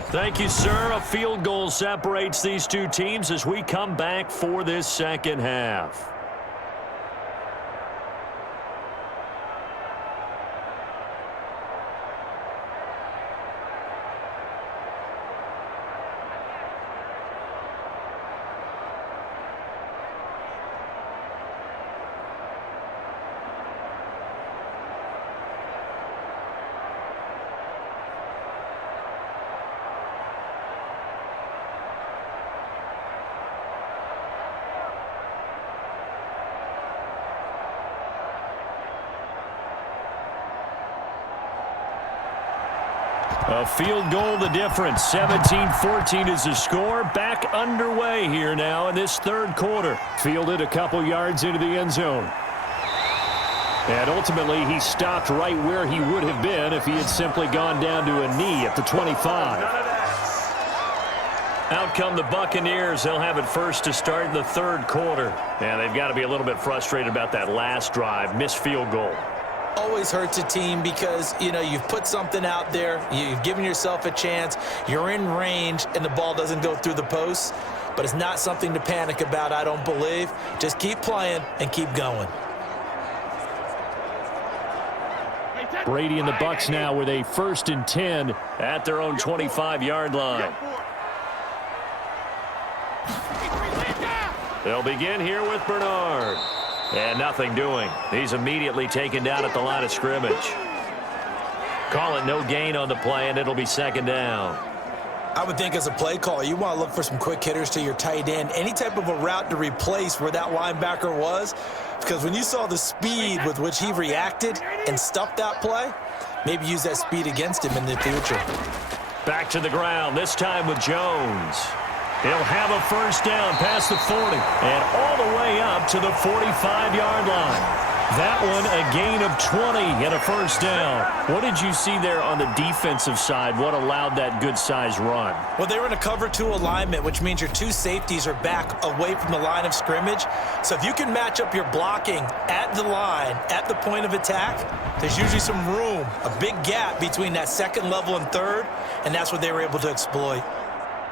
Thank you, sir. A field goal separates these two teams as we come back for this second half. A field goal the difference. 17-14 is the score. Back underway here now in this third quarter. Fielded a couple yards into the end zone. And ultimately, he stopped right where he would have been if he had simply gone down to a knee at the 25. Out come the Buccaneers. They'll have it first to start in the third quarter. And they've got to be a little bit frustrated about that last drive. Missed field goal. Always hurts a team because, you know, you've put something out there, you've given yourself a chance, you're in range, and the ball doesn't go through the posts. But it's not something to panic about, I don't believe. Just keep playing and keep going. Brady and the Bucs now with a 1st and 10 at their own 25-yard line. They'll begin here with Bernard. And nothing doing. He's immediately taken down at the line of scrimmage. Call it no gain on the play, and it'll be second down. I would think as a play caller, you want to look for some quick hitters to your tight end. Any type of a route to replace where that linebacker was. Because when you saw the speed with which he reacted and stuffed that play, maybe use that speed against him in the future. Back to the ground, this time with Jones. He'll have a first down past the 40 and all the way up to the 45-yard line. That one a gain of 20 and a first down. What did you see there on the defensive side? What allowed that good-sized run? Well, they were in a cover 2 alignment, which means your 2 safeties are back away from the line of scrimmage. So if you can match up your blocking at the line, at the point of attack, there's usually some room, a big gap between that second level and third, and that's what they were able to exploit.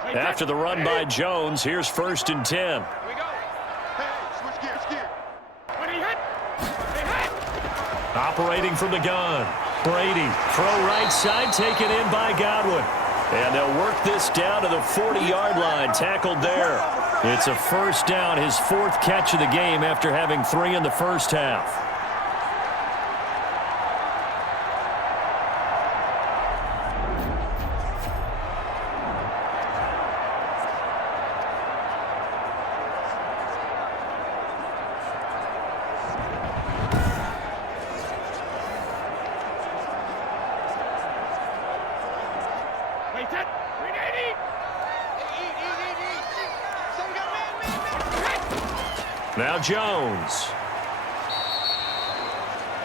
After the run by Jones, here's 1st and 10. Here we go. Hey, switch gear. When he hit. Operating from the gun. Brady, throw right side, taken in by Godwin. And they'll work this down to the 40-yard line, tackled there. It's a first down, his 4th catch of the game after having 3 in the first half. Now Jones.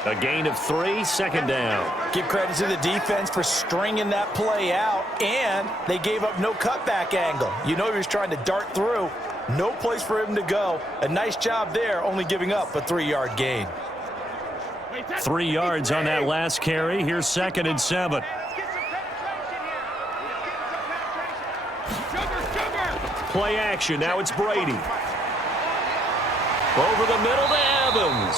A gain of 3, second down. Give credit to the defense for stringing that play out, and they gave up no cutback angle. You know he was trying to dart through. No place for him to go. A nice job there, only giving up a 3-yard gain. 3 yards on that last carry. Here's 2nd and 7. Play action. Now it's Brady. Over the middle to Evans.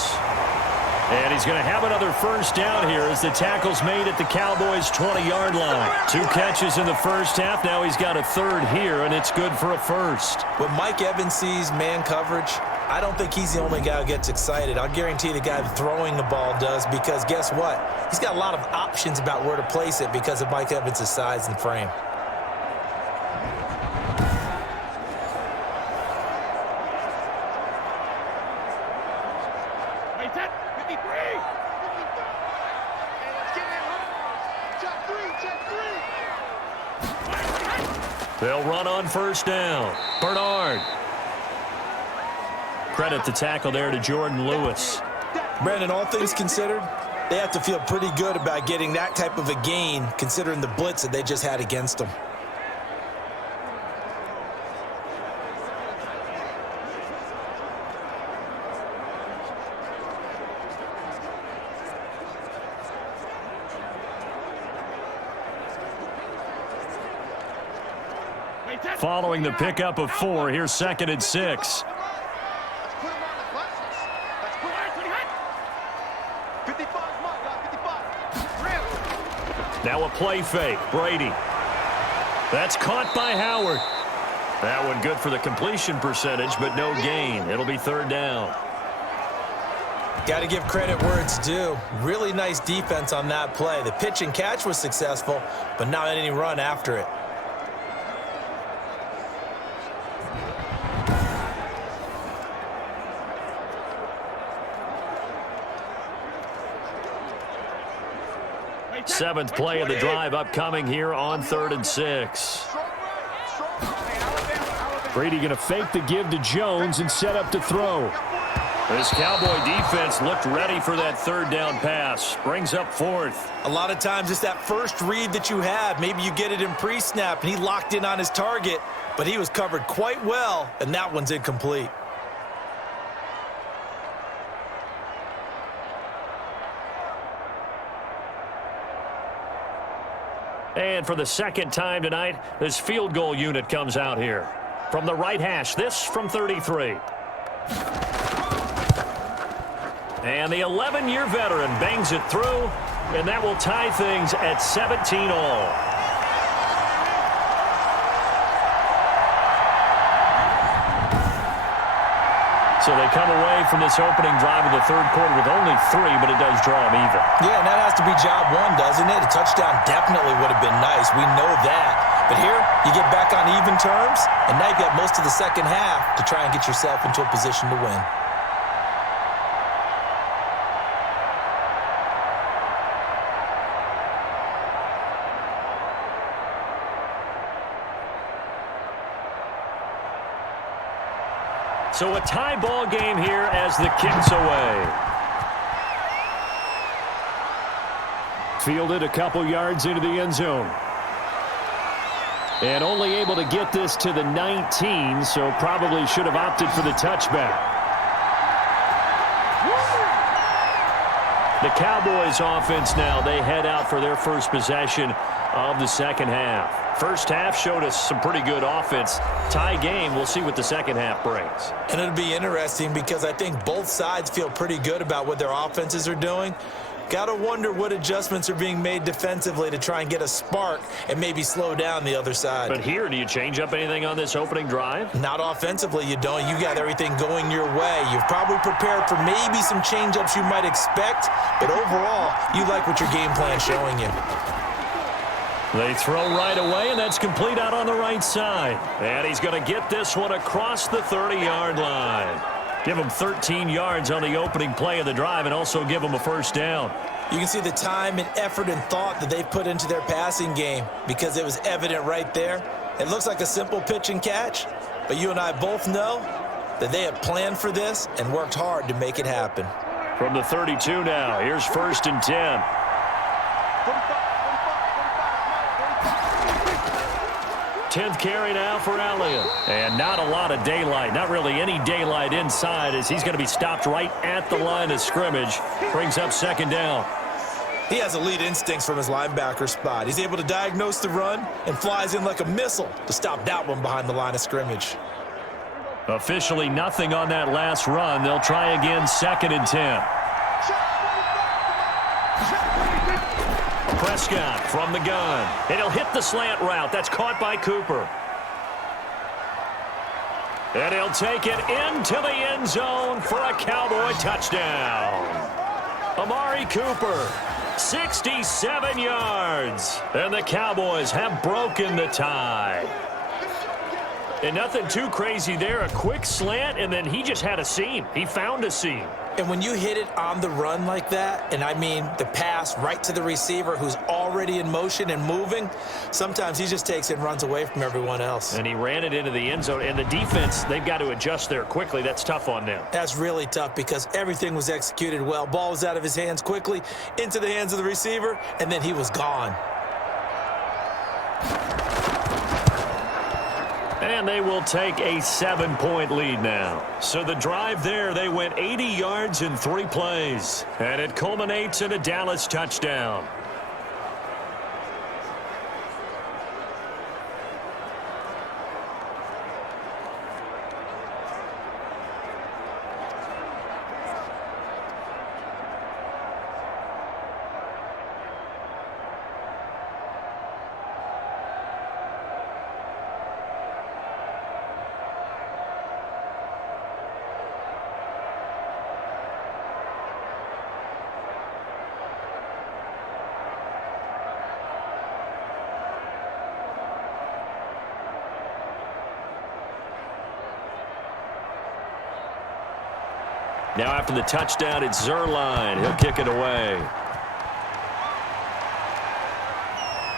And he's going to have another first down here as the tackle's made at the Cowboys' 20-yard line. 2 catches in the first half. Now he's got a 3rd here, and it's good for a first. When Mike Evans sees man coverage, I don't think he's the only guy who gets excited. I'll guarantee the guy throwing the ball does, because guess what? He's got a lot of options about where to place it because of Mike Evans' size and frame. They'll run on first down. Bernard. Credit the tackle there to Jordan Lewis. Brandon, all things considered, they have to feel pretty good about getting that type of a gain considering the blitz that they just had against them. Following the pickup of 4, here's 2nd and 6. Now a play fake. Brady. That's caught by Howard. That one good for the completion percentage, but no gain. It'll be 3rd down. Got to give credit where it's due. Really nice defense on that play. The pitch and catch was successful, but not any run after it. Seventh play of the drive upcoming here on 3rd and 6. Brady going to fake the give to Jones and set up to throw. This Cowboy defense looked ready for that 3rd down pass. Brings up 4th. A lot of times it's that first read that you have. Maybe you get it in pre-snap and he locked in on his target, but he was covered quite well, and that one's incomplete. And for the 2nd time tonight, this field goal unit comes out here. From the right hash, this from 33. And the 11-year veteran bangs it through, and that will tie things at 17-all. So they come away from this opening drive of the 3rd quarter with only 3, but it does draw them even. Yeah, and that has to be job 1, doesn't it? A touchdown definitely would have been nice. We know that. But here, you get back on even terms, and now you've got most of the 2nd half to try and get yourself into a position to win. So a tie ball game here as the kick's away. Fielded a couple yards into the end zone. And only able to get this to the 19, so probably should have opted for the touchback. The Cowboys offense now, they head out for their first possession of the 2nd half. First half showed us some pretty good offense. Tie game, we'll see what the 2nd half brings. And it'll be interesting because I think both sides feel pretty good about what their offenses are doing. Got to wonder what adjustments are being made defensively to try and get a spark and maybe slow down the other side. But here, do you change up anything on this opening drive? Not offensively, you don't. You got everything going your way. You've probably prepared for maybe some change-ups you might expect, but overall, you like what your game plan's showing you. They throw right away, and that's complete out on the right side. And he's going to get this one across the 30-yard line. Give him 13 yards on the opening play of the drive and also give him a first down. You can see the time and effort and thought that they've put into their passing game because it was evident right there. It looks like a simple pitch and catch, but you and I both know that they have planned for this and worked hard to make it happen. From the 32 now, here's 1st and 10. 10th carry now for Elliott. And not a lot of daylight, not really any daylight inside as he's going to be stopped right at the line of scrimmage. Brings up 2nd down. He has elite instincts from his linebacker spot. He's able to diagnose the run and flies in like a missile to stop that one behind the line of scrimmage. Officially nothing on that last run. They'll try again 2nd and 10. Prescott from the gun. And he'll hit the slant route. That's caught by Cooper. And he'll take it into the end zone for a Cowboy touchdown. Amari Cooper, 67 yards. And the Cowboys have broken the tie. And nothing too crazy there. A quick slant, and then he just had a seam. He found a seam. And when you hit it on the run like that, and I mean the pass right to the receiver who's already in motion and moving, sometimes he just takes it and runs away from everyone else. And he ran it into the end zone. And the defense, they've got to adjust there quickly. That's tough on them. That's really tough because everything was executed well. Ball was out of his hands quickly, into the hands of the receiver, and then he was gone. And they will take a 7-point lead now. So the drive there, they went 80 yards in 3 plays. And it culminates in a Dallas touchdown. Now after the touchdown, it's Zerline. He'll kick it away.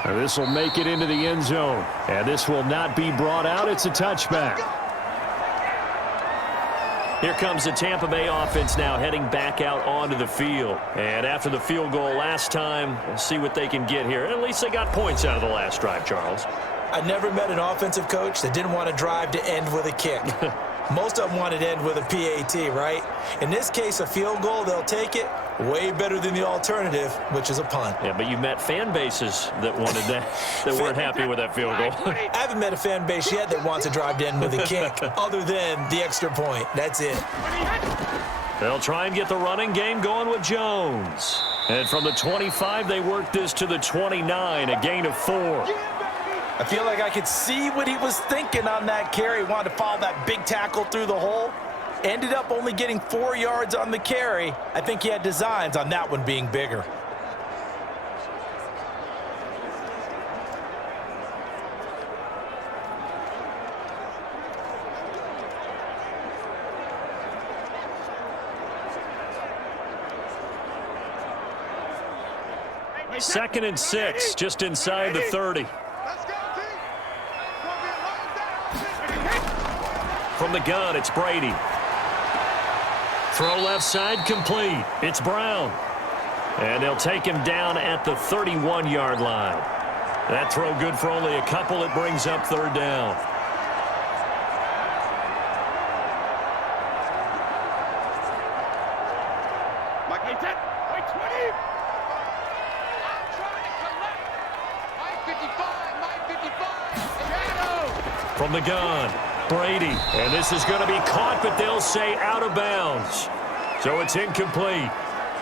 This will make it into the end zone. And this will not be brought out. It's a touchback. Here comes the Tampa Bay offense now heading back out onto the field. And after the field goal last time, we'll see what they can get here. At least they got points out of the last drive, Charles. I never met an offensive coach that didn't want to drive to end with a kick. Most of them wanted to end with a PAT, right? In this case, a field goal, they'll take it. Way better than the alternative, which is a punt. Yeah, but you met fan bases that wanted that, that weren't happy with that field goal. I haven't met a fan base yet that wants to drive to end with a kick, other than the extra point. That's it. They'll try and get the running game going with Jones. And from the 25, they work this to the 29, a gain of 4. I feel like I could see what he was thinking on that carry. He wanted to follow that big tackle through the hole. Ended up only getting 4 yards on the carry. I think he had designs on that one being bigger. Second and 6, just inside the 30. From the gun, it's Brady. Throw left side, complete. It's Brown. And they'll take him down at the 31-yard line. That throw good for only a couple. It brings up 3rd down. From the gun, Brady. And this is going to be caught, but they'll say out of bounds. So it's incomplete.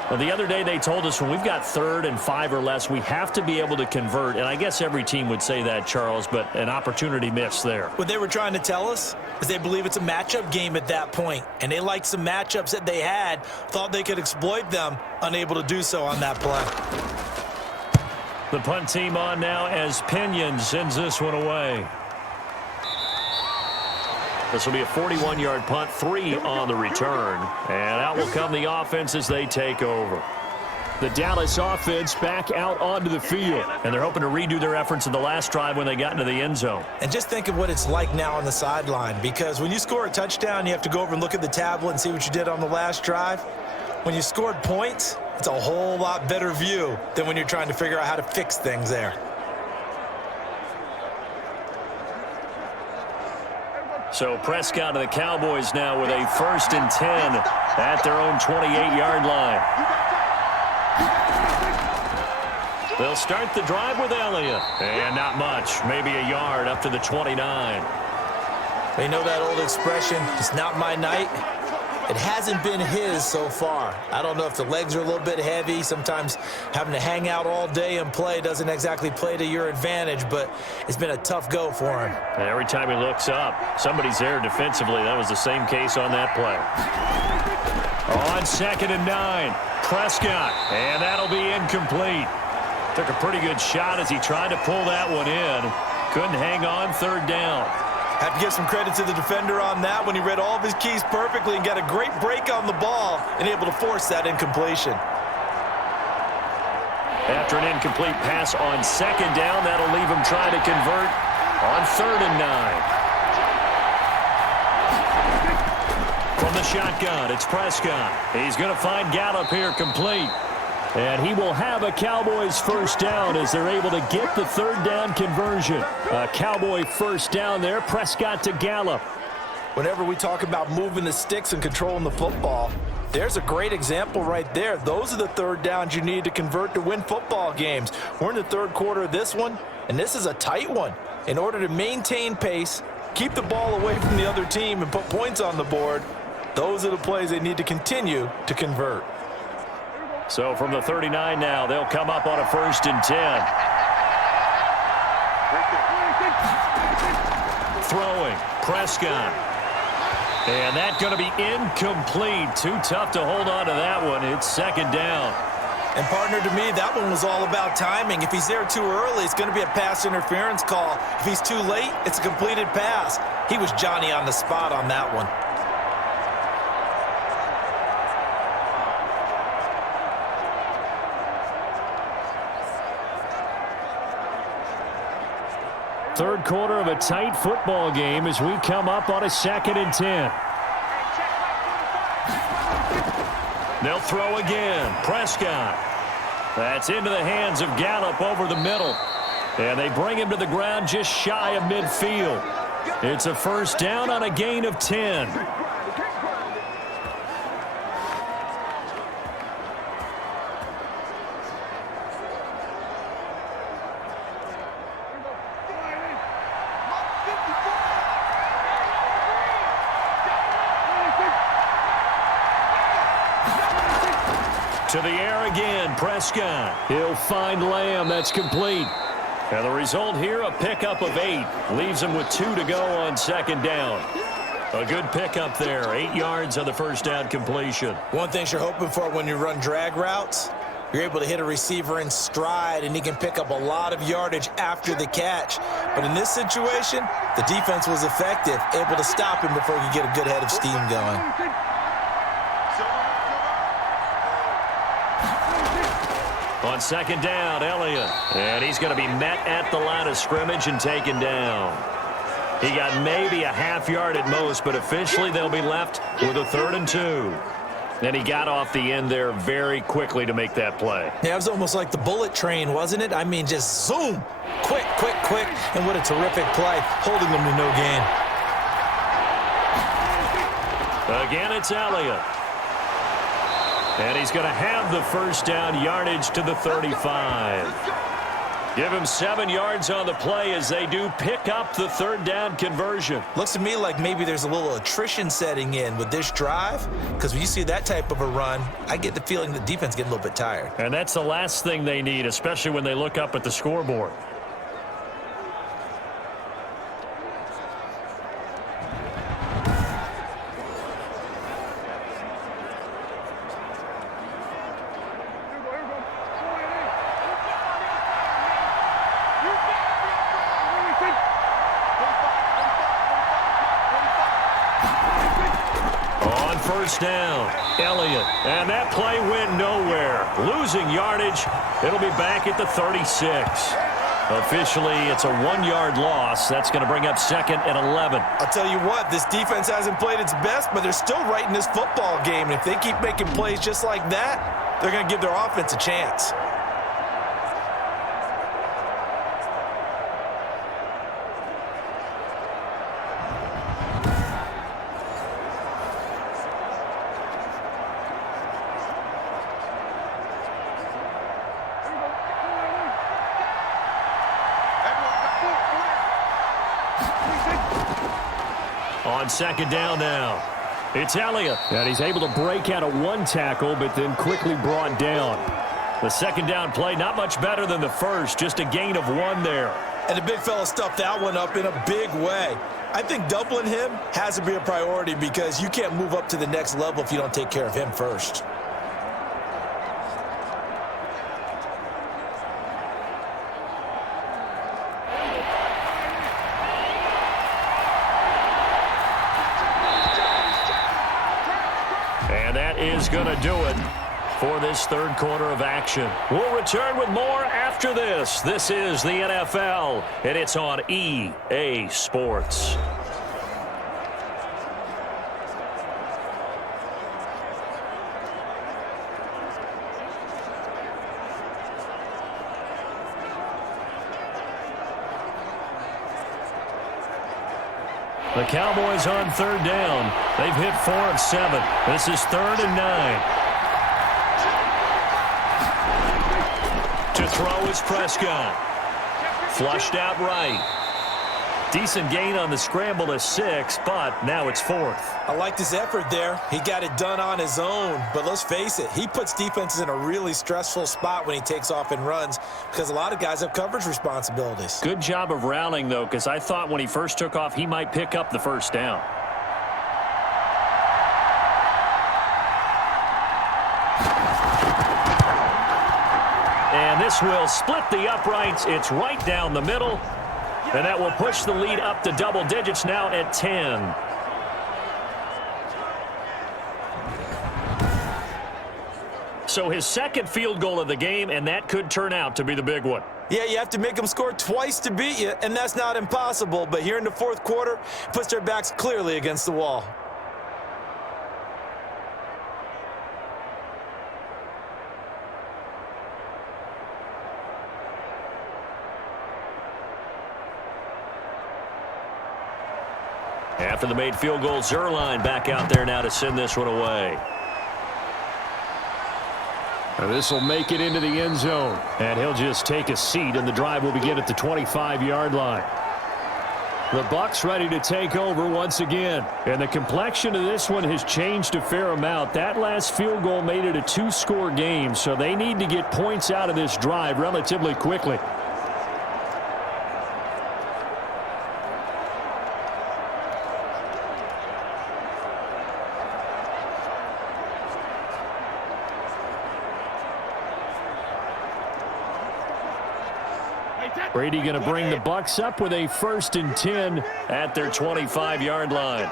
Well, the other day they told us when we've got 3rd and 5 or less, we have to be able to convert. And I guess every team would say that, Charles, but an opportunity missed there. What they were trying to tell us is they believe it's a matchup game at that point. And they liked some matchups that they had, thought they could exploit them, unable to do so on that play. The punt team on now as Pinion sends this one away. This will be a 41-yard punt, 3 on the return. And out will come the offense as they take over. The Dallas offense back out onto the field. And they're hoping to redo their efforts in the last drive when they got into the end zone. And just think of what it's like now on the sideline. Because when you score a touchdown, you have to go over and look at the tablet and see what you did on the last drive. When you scored points, it's a whole lot better view than when you're trying to figure out how to fix things there. So Prescott and the Cowboys now with a 1st and 10 at their own 28-yard line. They'll start the drive with Elliott. And not much, maybe a yard up to the 29. They know that old expression, it's not my night. It hasn't been his so far. I don't know if the legs are a little bit heavy. Sometimes having to hang out all day and play doesn't exactly play to your advantage, but it's been a tough go for him. And every time he looks up, somebody's there defensively. That was the same case on that play. On 2nd and 9, Prescott, and that'll be incomplete. Took a pretty good shot as he tried to pull that one in. Couldn't hang on, 3rd down. Have to give some credit to the defender on that when he read all of his keys perfectly and got a great break on the ball and able to force that incompletion. After an incomplete pass on second down, that'll leave him trying to convert on 3rd and 9. From the shotgun, it's Prescott. He's going to find Gallup here complete. And he will have a Cowboys first down as they're able to get the 3rd down conversion. A Cowboy first down there, Prescott to Gallup. Whenever we talk about moving the sticks and controlling the football, there's a great example right there. Those are the 3rd downs you need to convert to win football games. We're in the 3rd quarter of this one, and this is a tight one. In order to maintain pace, keep the ball away from the other team, and put points on the board, those are the plays they need to continue to convert. So from the 39 now, they'll come up on a 1st and 10. Throwing, Prescott. And that's going to be incomplete. Too tough to hold on to that one. It's 2nd down. And partner, to me, that one was all about timing. If he's there too early, it's going to be a pass interference call. If he's too late, it's a completed pass. He was Johnny on the spot on that one. Third quarter of a tight football game as we come up on a 2nd and 10. They'll throw again. Prescott. That's into the hands of Gallup over the middle. And they bring him to the ground just shy of midfield. It's a first down on a gain of 10. To the air again, Prescott. He'll find Lamb. That's complete. And the result here, a pickup of 8. Leaves him with 2 to go on 2nd down. A good pickup there. 8 yards on the first down completion. One thing you're hoping for when you run drag routes, you're able to hit a receiver in stride, and he can pick up a lot of yardage after the catch. But in this situation, the defense was effective, able to stop him before he could get a good head of steam going. On 2nd down, Elliott. And he's going to be met at the line of scrimmage and taken down. He got maybe a half yard at most, but officially they'll be left with a 3rd and 2. And he got off the end there very quickly to make that play. Yeah, it was almost like the bullet train, wasn't it? I mean, just zoom. Quick, quick, quick. And what a terrific play, holding them to no gain. Again, it's Elliott. And he's going to have the first down yardage to the 35. Give him 7 yards on the play as they do pick up the 3rd down conversion. Looks to me like maybe there's a little attrition setting in with this drive, because when you see that type of a run, I get the feeling the defense getting a little bit tired. And that's the last thing they need, especially when they look up at the scoreboard. First down, Elliott, and that play went nowhere. Losing yardage, it'll be back at the 36. Officially, it's a 1-yard loss. That's going to bring up 2nd and 11. I'll tell you what, this defense hasn't played its best, but they're still right in this football game. And if they keep making plays just like that, they're going to give their offense a chance. On 2nd down now, it's Elliott. And he's able to break out of 1 tackle, but then quickly brought down. The 2nd down play, not much better than the first, just a gain of 1 there. And the big fella stuffed that one up in a big way. I think doubling him has to be a priority because you can't move up to the next level if you don't take care of him first. that is going to do it for this third quarter of action. We'll return with more after this. This is the NFL, and it's on EA Sports. The Cowboys on third down. They've hit 4 of 7. This is 3rd and 9. To throw is Prescott. Flushed out right. Decent gain on the scramble to 6, but now it's 4th. I liked his effort there. He got it done on his own. But let's face it, he puts defenses in a really stressful spot when he takes off and runs because a lot of guys have coverage responsibilities. Good job of rallying, though, because I thought when he first took off, he might pick up the first down. And this will split the uprights. It's right down the middle. And that will push the lead up to double digits now at 10. So his second field goal of the game, and that could turn out to be the big one. Yeah, you have to make them score twice to beat you, and that's not impossible. But here in the fourth quarter, puts their backs clearly against the wall. After the made field goal, Zerline back out there now to send this one away. This will make it into the end zone. And he'll just take a seat, and the drive will begin at the 25-yard line. The Bucs ready to take over once again. And the complexion of this one has changed a fair amount. That last field goal made it a 2-score game, so they need to get points out of this drive relatively quickly. Brady going to bring the Bucs up with a 1st and 10 at their 25-yard line.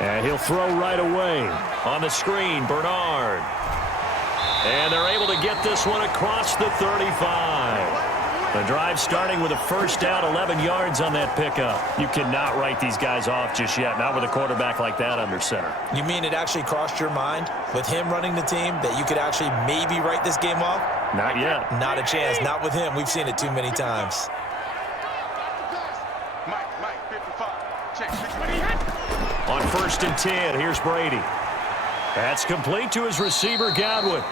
And he'll throw right away. On the screen, Bernard. And they're able to get this one across the 35. The drive starting with a first down, 11 yards on that pickup. You cannot write these guys off just yet, not with a quarterback like that under center. You mean it actually crossed your mind with him running the team that you could actually maybe write this game off? Not yet. Not a chance. Not with him. We've seen it too many times. Mike, 55. Check. On 1st and 10, here's Brady. That's complete to his receiver, Godwin.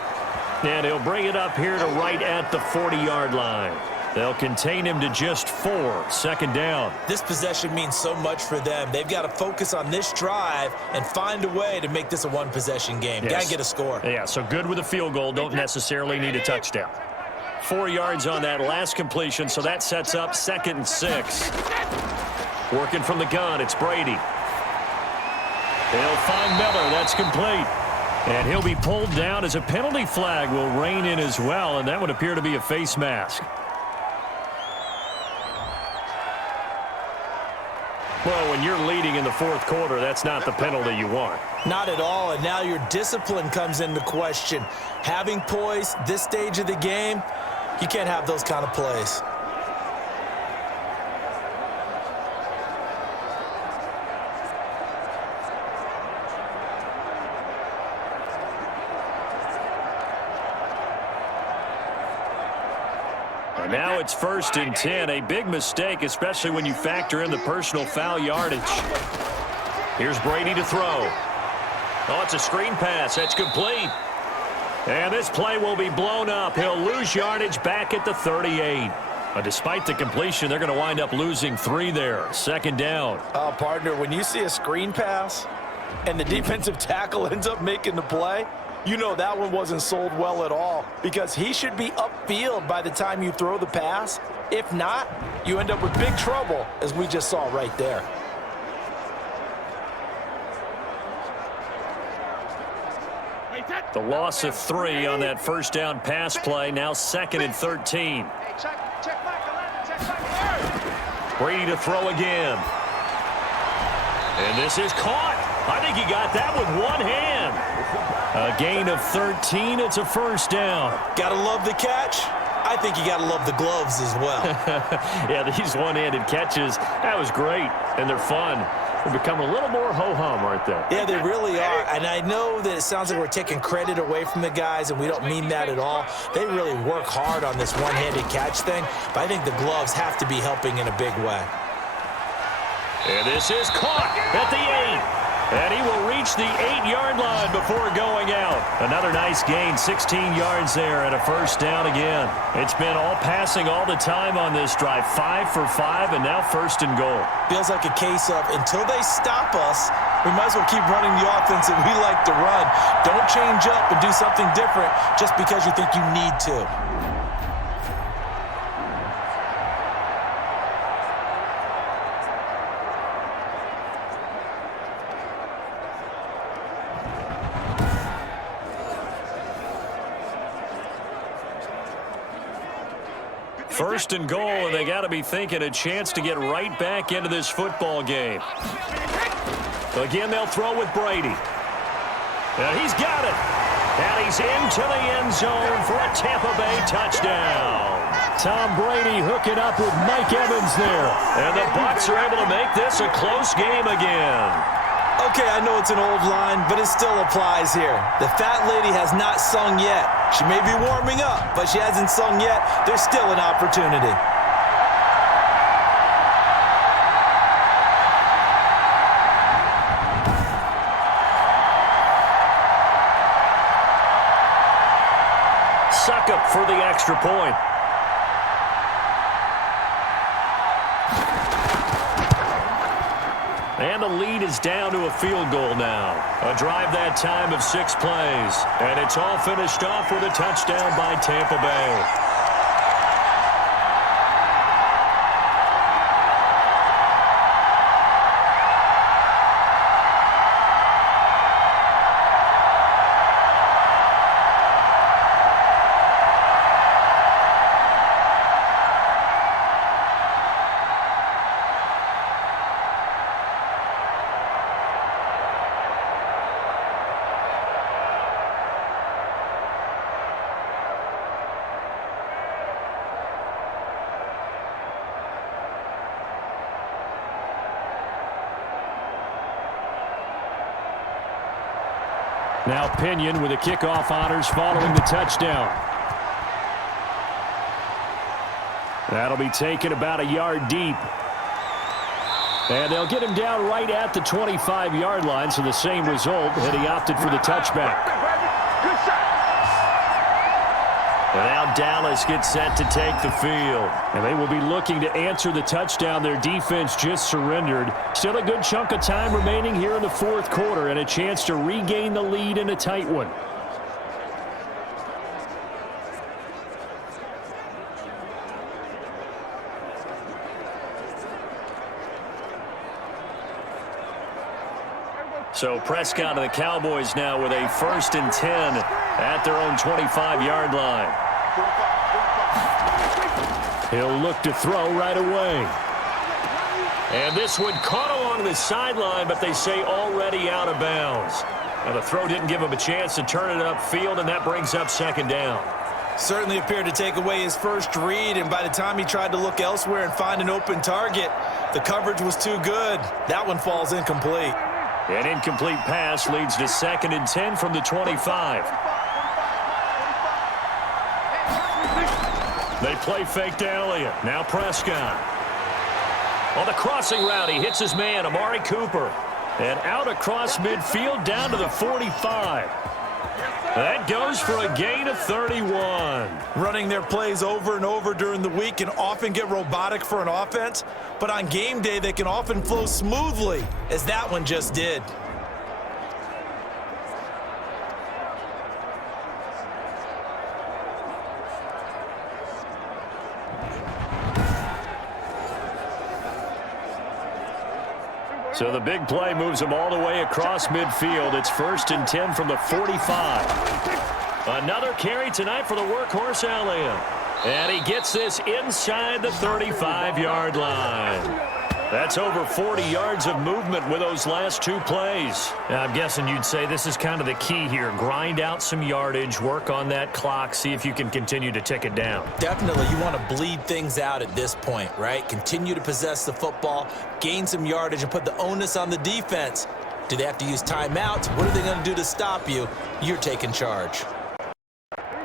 And he'll bring it up here to right at the 40-yard line. They'll contain him to just 4, 2nd down. This possession means so much for them. They've got to focus on this drive and find a way to make this a one-possession game. Yes. Got to get a score. Yeah, so good with a field goal. Don't necessarily need a touchdown. 4 yards on that last completion, so that sets up 2nd and 6. Working from the gun, it's Brady. He'll find Miller. That's complete. And he'll be pulled down as a penalty flag will rein in as well, and that would appear to be a face mask. Well, when you're leading in the fourth quarter, that's not the penalty you want. Not at all, and now your discipline comes into question. Having poise this stage of the game, you can't have those kind of plays. Now it's 1st and 10, a big mistake, especially when you factor in the personal foul yardage. Here's Brady to throw. Oh, it's a screen pass. That's complete. And this play will be blown up. He'll lose yardage back at the 38. But despite the completion, they're going to wind up losing 3 there. 2nd down. Oh, partner, when you see a screen pass and the defensive tackle ends up making the play, you know that one wasn't sold well at all because he should be upfield by the time you throw the pass. If not, you end up with big trouble, as we just saw right there. The loss of 3 on that first down pass play. Now 2nd and 13. Brady to throw again. And this is caught. I think he got that with one hand. A gain of 13. It's a first down. Gotta love the catch. I think you gotta love the gloves as well. Yeah, these one-handed catches, that was great, and they're fun. They're becoming a little more ho-hum, aren't they? Yeah, they really are. And I know that it sounds like we're taking credit away from the guys, and we don't mean that at all. They really work hard on this one-handed catch thing, but I think the gloves have to be helping in a big way. And this is caught at the 8. And he will reach the 8-yard line before going out. Another nice gain, 16 yards there, and a first down again. It's been all passing all the time on this drive. 5 for 5, and now first and goal. Feels like a case of until they stop us, we might as well keep running the offense that we like to run. Don't change up and do something different just because you think you need to. First and goal, and they got to be thinking a chance to get right back into this football game. Again, they'll throw with Brady. And he's got it. And he's into the end zone for a Tampa Bay touchdown. Tom Brady hooking up with Mike Evans there. And the Bucs are able to make this a close game again. Okay, I know it's an old line, but it still applies here. The fat lady has not sung yet. She may be warming up, but she hasn't sung yet. There's still an opportunity. Succop for the extra point. And the lead is down to a field goal now. A drive that time of 6 plays. And it's all finished off with a touchdown by Tampa Bay. Now Pinion with the kickoff honors following the touchdown. That'll be taken about a yard deep. And they'll get him down right at the 25-yard line, so the same result, and he opted for the touchback. And now Dallas gets set to take the field. And they will be looking to answer the touchdown their defense just surrendered. Still a good chunk of time remaining here in the fourth quarter and a chance to regain the lead in a tight one. So Prescott and the Cowboys now with a 1st and 10 at their own 25-yard line. He'll look to throw right away. And this one caught along the sideline, but they say already out of bounds. Now the throw didn't give him a chance to turn it upfield, and that brings up 2nd down. Certainly appeared to take away his first read, and by the time he tried to look elsewhere and find an open target, the coverage was too good. That one falls incomplete. An incomplete pass leads to 2nd and 10 from the 25. They play fake to Elliott. Now Prescott. On the crossing route, he hits his man, Amari Cooper. And out across midfield down to the 45. That goes for a gain of 31. Running their plays over and over during the week can often get robotic for an offense, but on game day they can often flow smoothly, as that one just did. So the big play moves him all the way across midfield. It's 1st and 10 from the 45. Another carry tonight for the workhorse Elliott. And he gets this inside the 35-yard line. That's over 40 yards of movement with those last 2 plays. Now, I'm guessing you'd say this is kind of the key here. Grind out some yardage, work on that clock, see if you can continue to tick it down. Definitely, you want to bleed things out at this point, right? Continue to possess the football, gain some yardage, and put the onus on the defense. Do they have to use timeouts? What are they going to do to stop you? You're taking charge.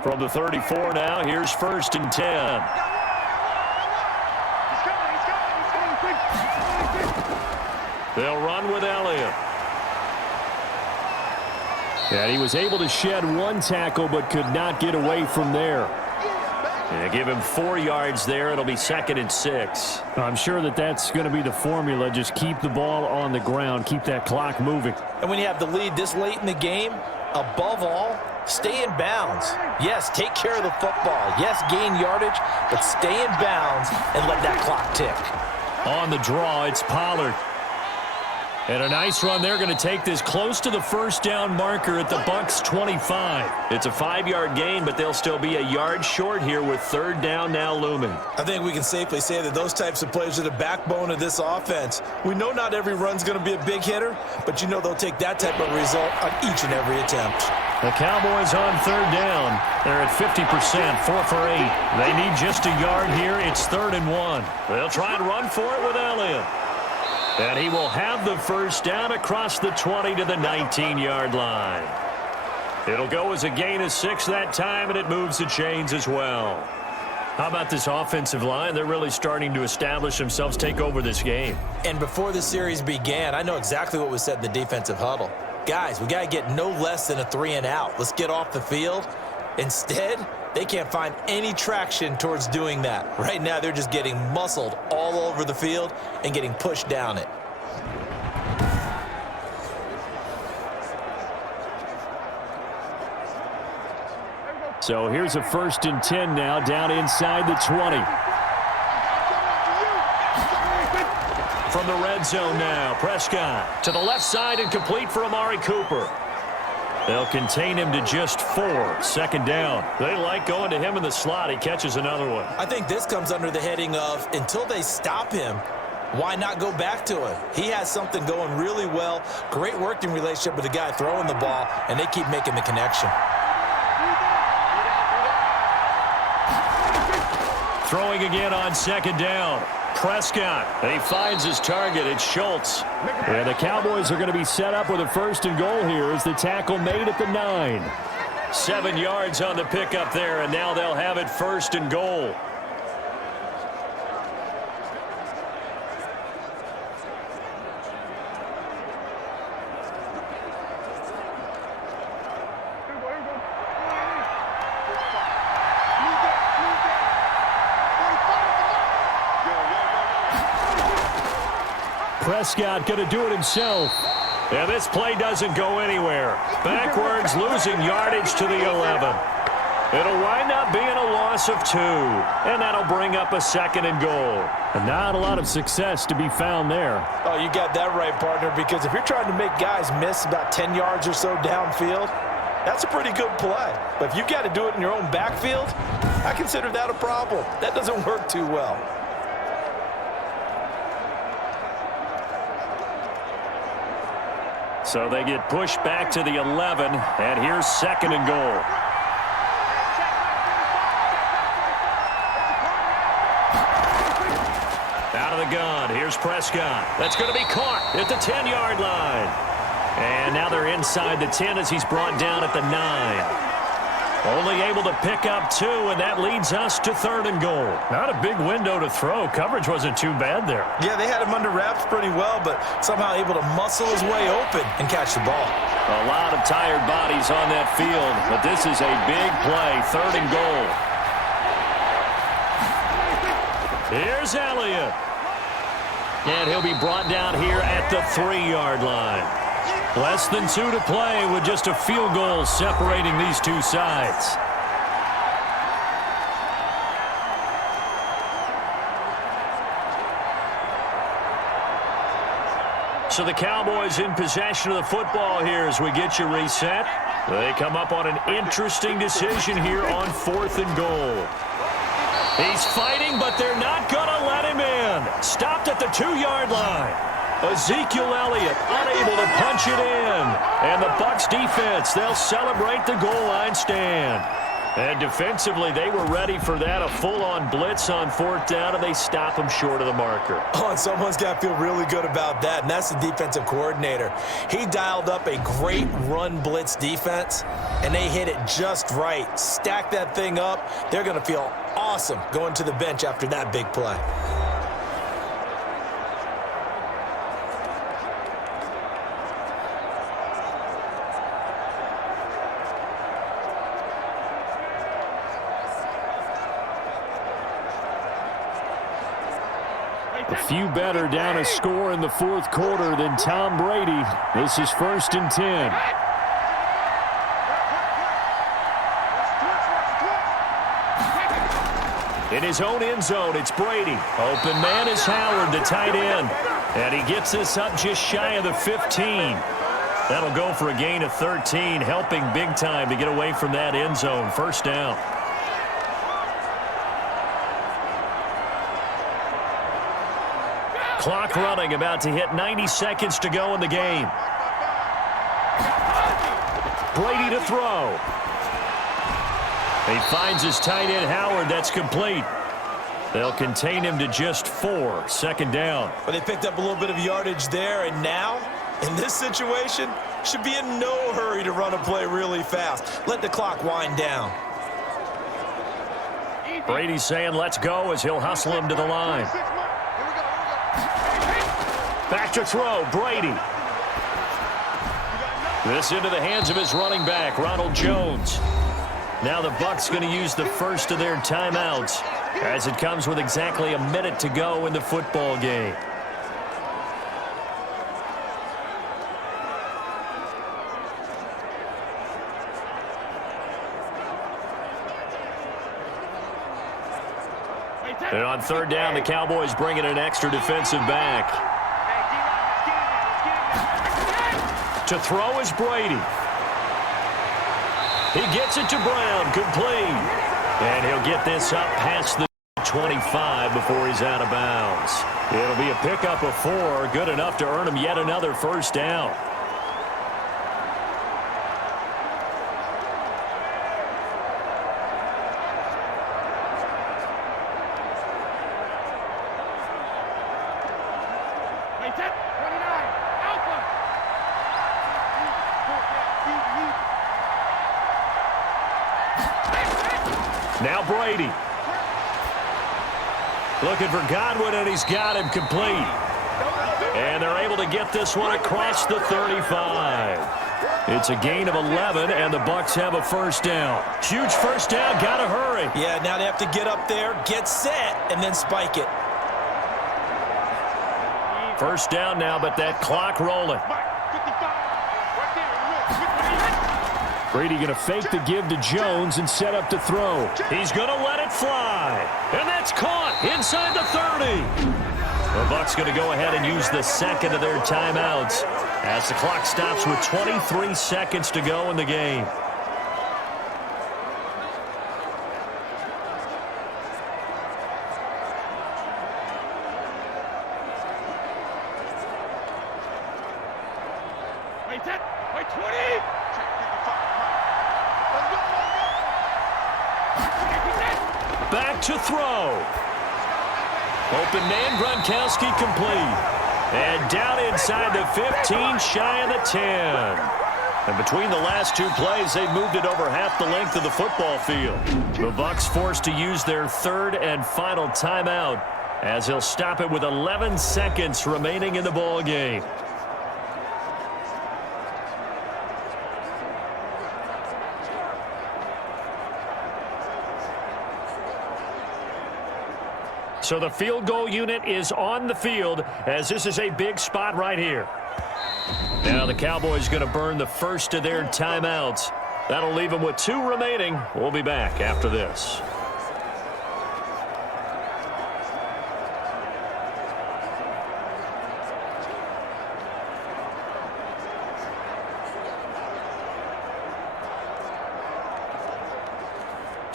From the 34 now, here's 1st and 10. They'll run with Elliott. And he was able to shed 1 tackle but could not get away from there. And give him 4 yards there. It'll be 2nd and 6. I'm sure that's going to be the formula. Just keep the ball on the ground. Keep that clock moving. And when you have the lead this late in the game, above all, stay in bounds. Yes, take care of the football. Yes, gain yardage, but stay in bounds and let that clock tick. On the draw, it's Pollard. And a nice run. They're going to take this close to the 1st down marker at the Bucs 25. It's a 5-yard gain, but they'll still be a yard short here with 3rd down now looming. I think we can safely say that those types of plays are the backbone of this offense. We know not every run's going to be a big hitter, but you know they'll take that type of result on each and every attempt. The Cowboys on 3rd down. They're at 50%, 4 for 8. They need just a yard here. It's 3rd and 1. They'll try and run for it with Elliott. And he will have the 1st down across the 20 to the 19-yard line. It'll go as a gain of 6 that time, and it moves the chains as well. How about this offensive line? They're really starting to establish themselves, take over this game. And before the series began, I know exactly what was said in the defensive huddle. Guys, we got to get no less than a 3 and out. Let's get off the field. Instead, they can't find any traction towards doing that. Right now, they're just getting muscled all over the field and getting pushed down it. So here's a 1st and 10 now, down inside the 20. From the red zone now, Prescott to the left side and complete for Amari Cooper. They'll contain him to just 4. 2nd down. They like going to him in the slot. He catches another one. I think this comes under the heading of, until they stop him, why not go back to him? He has something going really well. Great working relationship with the guy throwing the ball, and they keep making the connection. Throwing again on 2nd down. Prescott. He finds his target. It's Schultz. And the Cowboys are going to be set up with a 1st and goal here as the tackle made at the 9. 7 yards on the pickup there, and now they'll have it 1st and goal. Prescott going to do it himself. And this play doesn't go anywhere. Backwards, losing yardage to the 11. It'll wind up being a loss of 2. And that'll bring up a 2nd and goal. And not a lot of success to be found there. Oh, you got that right, partner, because if you're trying to make guys miss about 10 yards or so downfield, that's a pretty good play. But if you've got to do it in your own backfield, I consider that a problem. That doesn't work too well. So they get pushed back to the 11, and here's 2nd and goal. Out of the gun, here's Prescott. That's going to be caught at the 10-yard line. And now they're inside the 10 as he's brought down at the 9. Only able to pick up 2, and that leads us to 3rd and goal. Not a big window to throw. Coverage wasn't too bad there. Yeah, they had him under wraps pretty well, but somehow able to muscle his way open and catch the ball. A lot of tired bodies on that field, but this is a big play. 3rd and goal. Here's Elliott. And he'll be brought down here at the 3-yard line. Less than 2 to play with just a field goal separating these two sides. So the Cowboys in possession of the football here as we get you reset. They come up on an interesting decision here on 4th and goal. He's fighting, but they're not going to let him in. Stopped at the 2-yard line. Ezekiel Elliott unable to punch it in. And the Bucs defense, they'll celebrate the goal line stand. And defensively, they were ready for that, a full-on blitz on 4th down, and they stop him short of the marker. Oh, and someone's got to feel really good about that, and that's the defensive coordinator. He dialed up a great run blitz defense, and they hit it just right. Stack that thing up. They're going to feel awesome going to the bench after that big play. A few better down a score in the 4th quarter than Tom Brady. This is 1st and 10. In his own end zone, it's Brady. Open man is Howard, the tight end. And he gets this up just shy of the 15. That'll go for a gain of 13, helping big time to get away from that end zone. 1st down. Clock running, about to hit 90 seconds to go in the game. Brady to throw. He finds his tight end Howard. That's complete. They'll contain him to just 4. 2nd down. But they picked up a little bit of yardage there, and now, in this situation, should be in no hurry to run a play really fast. Let the clock wind down. Brady's saying let's go as he'll hustle him to the line. Back to throw, Brady. This into the hands of his running back, Ronald Jones. Now the Bucs going to use the first of their timeouts as it comes with exactly a minute to go in the football game. And on 3rd down, the Cowboys bring in an extra defensive back. To throw is Brady. He gets it to Brown, complete. And he'll get this up past the 25 before he's out of bounds. It'll be a pickup of 4, good enough to earn him yet another 1st down. Now Brady. Looking for Godwin, and he's got him complete. And they're able to get this one across the 35. It's a gain of 11, and the Bucs have a 1st down. Huge 1st down, gotta hurry. Yeah, now they have to get up there, get set, and then spike it. 1st down now, but that clock rolling. Brady going to fake the give to Jones and set up to throw. He's going to let it fly. And that's caught inside the 30. The Bucs going to go ahead and use the 2nd of their timeouts as the clock stops with 23 seconds to go in the game. Wait, 20. Back to throw. Open man, Gronkowski complete. And down inside the 15, shy of the 10. And between the last 2 plays, they've moved it over half the length of the football field. The Bucs forced to use their 3rd and final timeout as he'll stop it with 11 seconds remaining in the ball game. So the field goal unit is on the field as this is a big spot right here. Now the Cowboys going to burn the 1st of their timeouts. That'll leave them with 2 remaining. We'll be back after this.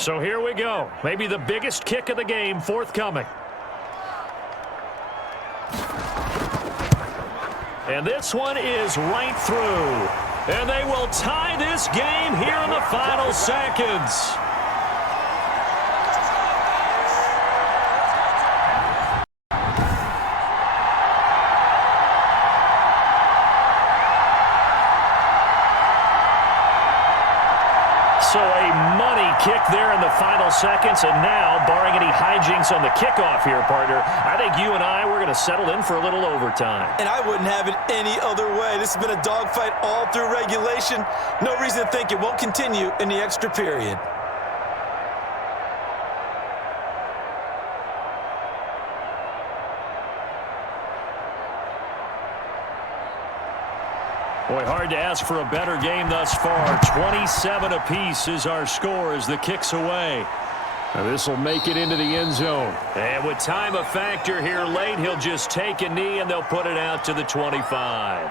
So here we go. Maybe the biggest kick of the game forthcoming. And this one is right through. And they will tie this game here in the final seconds. So a money kick there in the final seconds, and now, barring any hijinks on the kickoff here, partner, I think you and I, we're going to settle in for a little overtime. And I wouldn't have it any other way. This has been a dogfight all through regulation. No reason to think it won't continue in the extra period. Boy, hard to ask for a better game thus far. 27 apiece is our score as the kick's away. Now this will make it into the end zone. And with time a factor here late, he'll just take a knee and they'll put it out to the 25.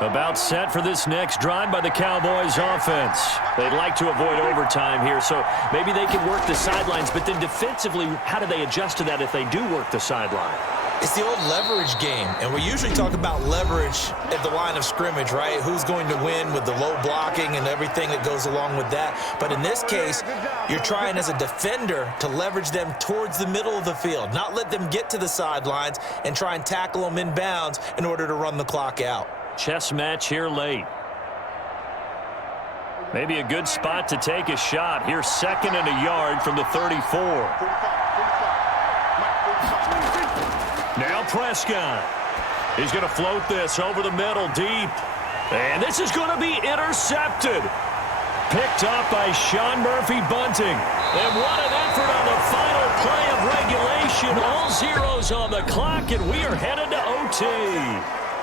About set for this next drive by the Cowboys offense. They'd like to avoid overtime here, so maybe they can work the sidelines, but then defensively, how do they adjust to that if they do work the sideline? It's the old leverage game, and we usually talk about leverage at the line of scrimmage, right? Who's going to win with the low blocking and everything that goes along with that. But in this case, you're trying as a defender to leverage them towards the middle of the field, not let them get to the sidelines and try and tackle them in bounds in order to run the clock out. Chess match here late. Maybe a good spot to take a shot. Here's 2nd and a yard from the 34. Now Prescott. He's going to float this over the middle deep. And this is going to be intercepted. Picked up by Sean Murphy-Bunting. And what an effort on the final play of regulation. All zeros on the clock, and we are headed to OT.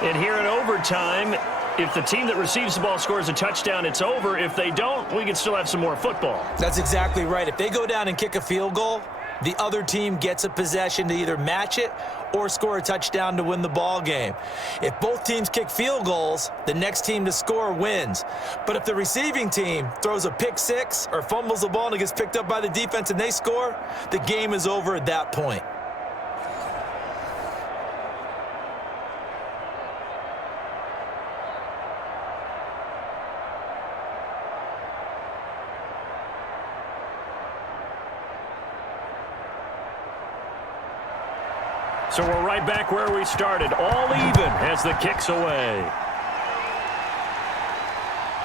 And here in overtime, if the team that receives the ball scores a touchdown, it's over. If they don't, we can still have some more football. That's exactly right. If they go down and kick a field goal, the other team gets a possession to either match it or score a touchdown to win the ball game. If both teams kick field goals, the next team to score wins. But if the receiving team throws a pick six or fumbles the ball and it gets picked up by the defense and they score, the game is over at that point. So we're right back where we started, all even as the kick's away.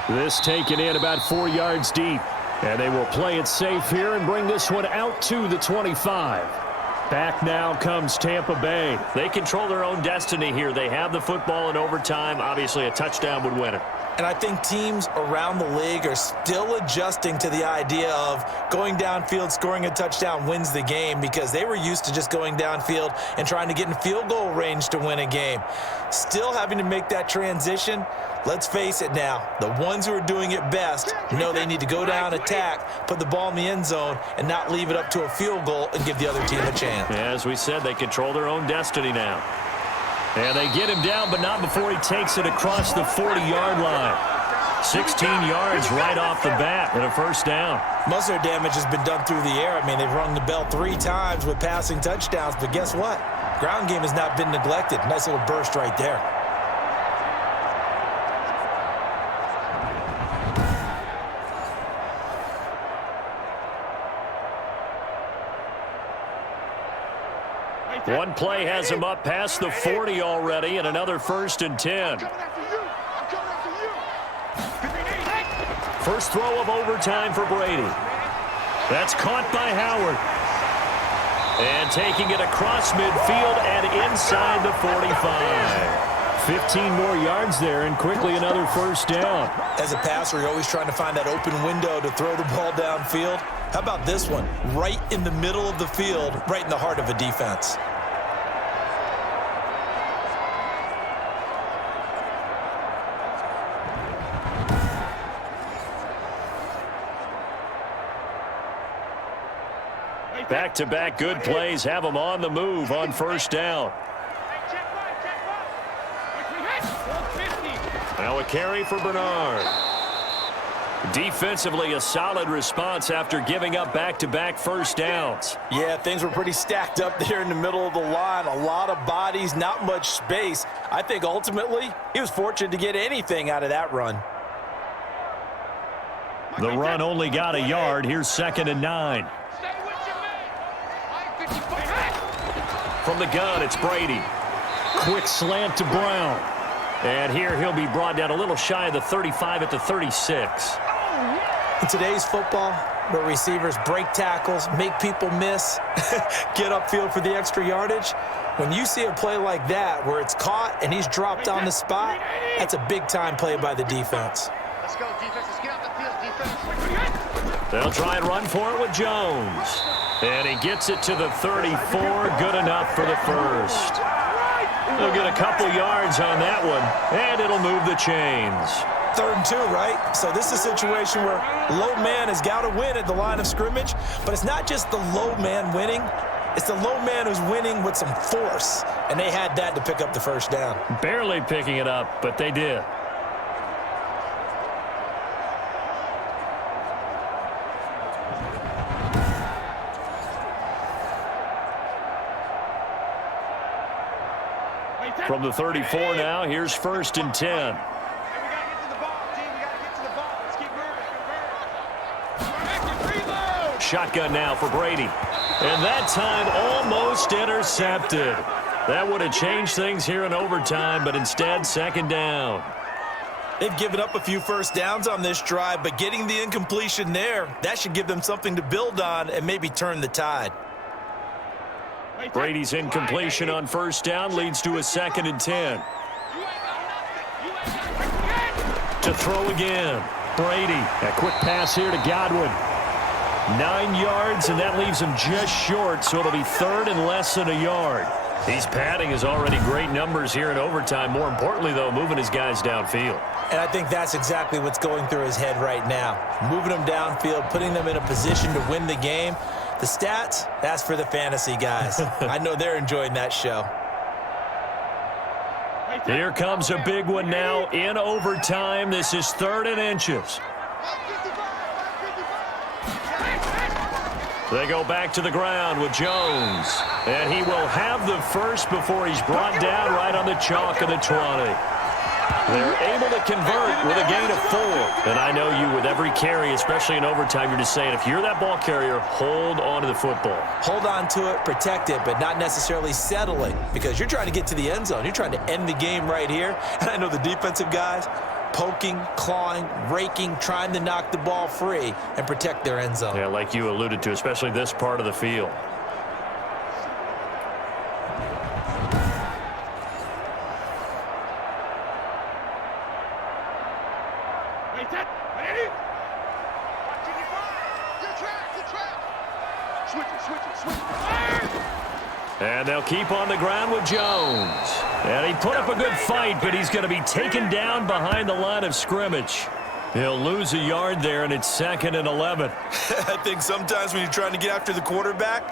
This taken in about 4 yards deep. And they will play it safe here and bring this one out to the 25. Back now comes Tampa Bay. They control their own destiny here. They have the football in overtime. Obviously, a touchdown would win it. And I think teams around the league are still adjusting to the idea of going downfield, scoring a touchdown wins the game, because they were used to just going downfield and trying to get in field goal range to win a game. Still having to make that transition. Let's face it now, the ones who are doing it best know they need to go down, attack, put the ball in the end zone, and not leave it up to a field goal and give the other team a chance. As we said, they control their own destiny now. And they get him down, but not before he takes it across the 40-yard line. 16 yards right off the bat and a first down. Most of their damage has been done through the air. I mean, they've rung the bell 3 times with passing touchdowns, but guess what? Ground game has not been neglected. Nice little burst right there. One play has him up past the 40 already, and another 1st and 10. First throw of overtime for Brady. That's caught by Howard. And taking it across midfield and inside the 45. 15 more yards there, and quickly another first down. As a passer, you're always trying to find that open window to throw the ball downfield. How about this one? Right in the middle of the field, right in the heart of a defense. Back-to-back good plays have them on the move on first down. Now a carry for Bernard. Defensively, a solid response after giving up back-to-back first downs. Yeah, things were pretty stacked up there in the middle of the line. A lot of bodies, not much space. I think ultimately he was fortunate to get anything out of that run. The run only got a yard. Here's 2nd and 9. From the gun, it's Brady. Quick slant to Brown. And here he'll be brought down a little shy of the 35 at the 36. In today's football, where receivers break tackles, make people miss, get upfield for the extra yardage, when you see a play like that where it's caught and he's dropped on the spot, that's a big-time play by the defense. Let's go, defense. Let's get out the field, defense. They'll try and run for it with Jones. And he gets it to the 34. Good enough for the first. They'll get a couple yards on that one, and it'll move the chains. 3rd and 2, right? So this is a situation where low man has got to win at the line of scrimmage, but it's not just the low man winning. It's the low man who's winning with some force, and they had that to pick up the first down. Barely picking it up, but they did. From the 34 now, here's 1st and 10. Shotgun now for Brady. And that time almost intercepted. That would have changed things here in overtime, but instead 2nd down. They've given up a few first downs on this drive, but getting the incompletion there, that should give them something to build on and maybe turn the tide. Brady's incompletion on first down leads to a 2nd and 10. To throw again. Brady. A quick pass here to Godwin. 9 yards, and that leaves him just short, so it'll be 3rd and less than a yard. He's padding his already great numbers here in overtime. More importantly, though, moving his guys downfield. And I think that's exactly what's going through his head right now. Moving them downfield, putting them in a position to win the game. The stats, that's for the fantasy guys. I know they're enjoying that show. Here comes a big one now in overtime. This is 3rd and inches. They go back to the ground with Jones. And he will have the first before he's brought down right on the chalk of the 20. They're able to convert with a gain of 4. And I know you, with every carry, especially in overtime, you're just saying, if you're that ball carrier, hold on to the football. Hold on to it, protect it, but not necessarily settling, because you're trying to get to the end zone. You're trying to end the game right here. And I know the defensive guys, poking, clawing, raking, trying to knock the ball free and protect their end zone. Yeah, like you alluded to, especially this part of the field. And they'll keep on the ground with Jones. And he put up a good fight, but he's going to be taken down behind the line of scrimmage. He'll lose a yard there, and it's 2nd and 11. I think sometimes when you're trying to get after the quarterback,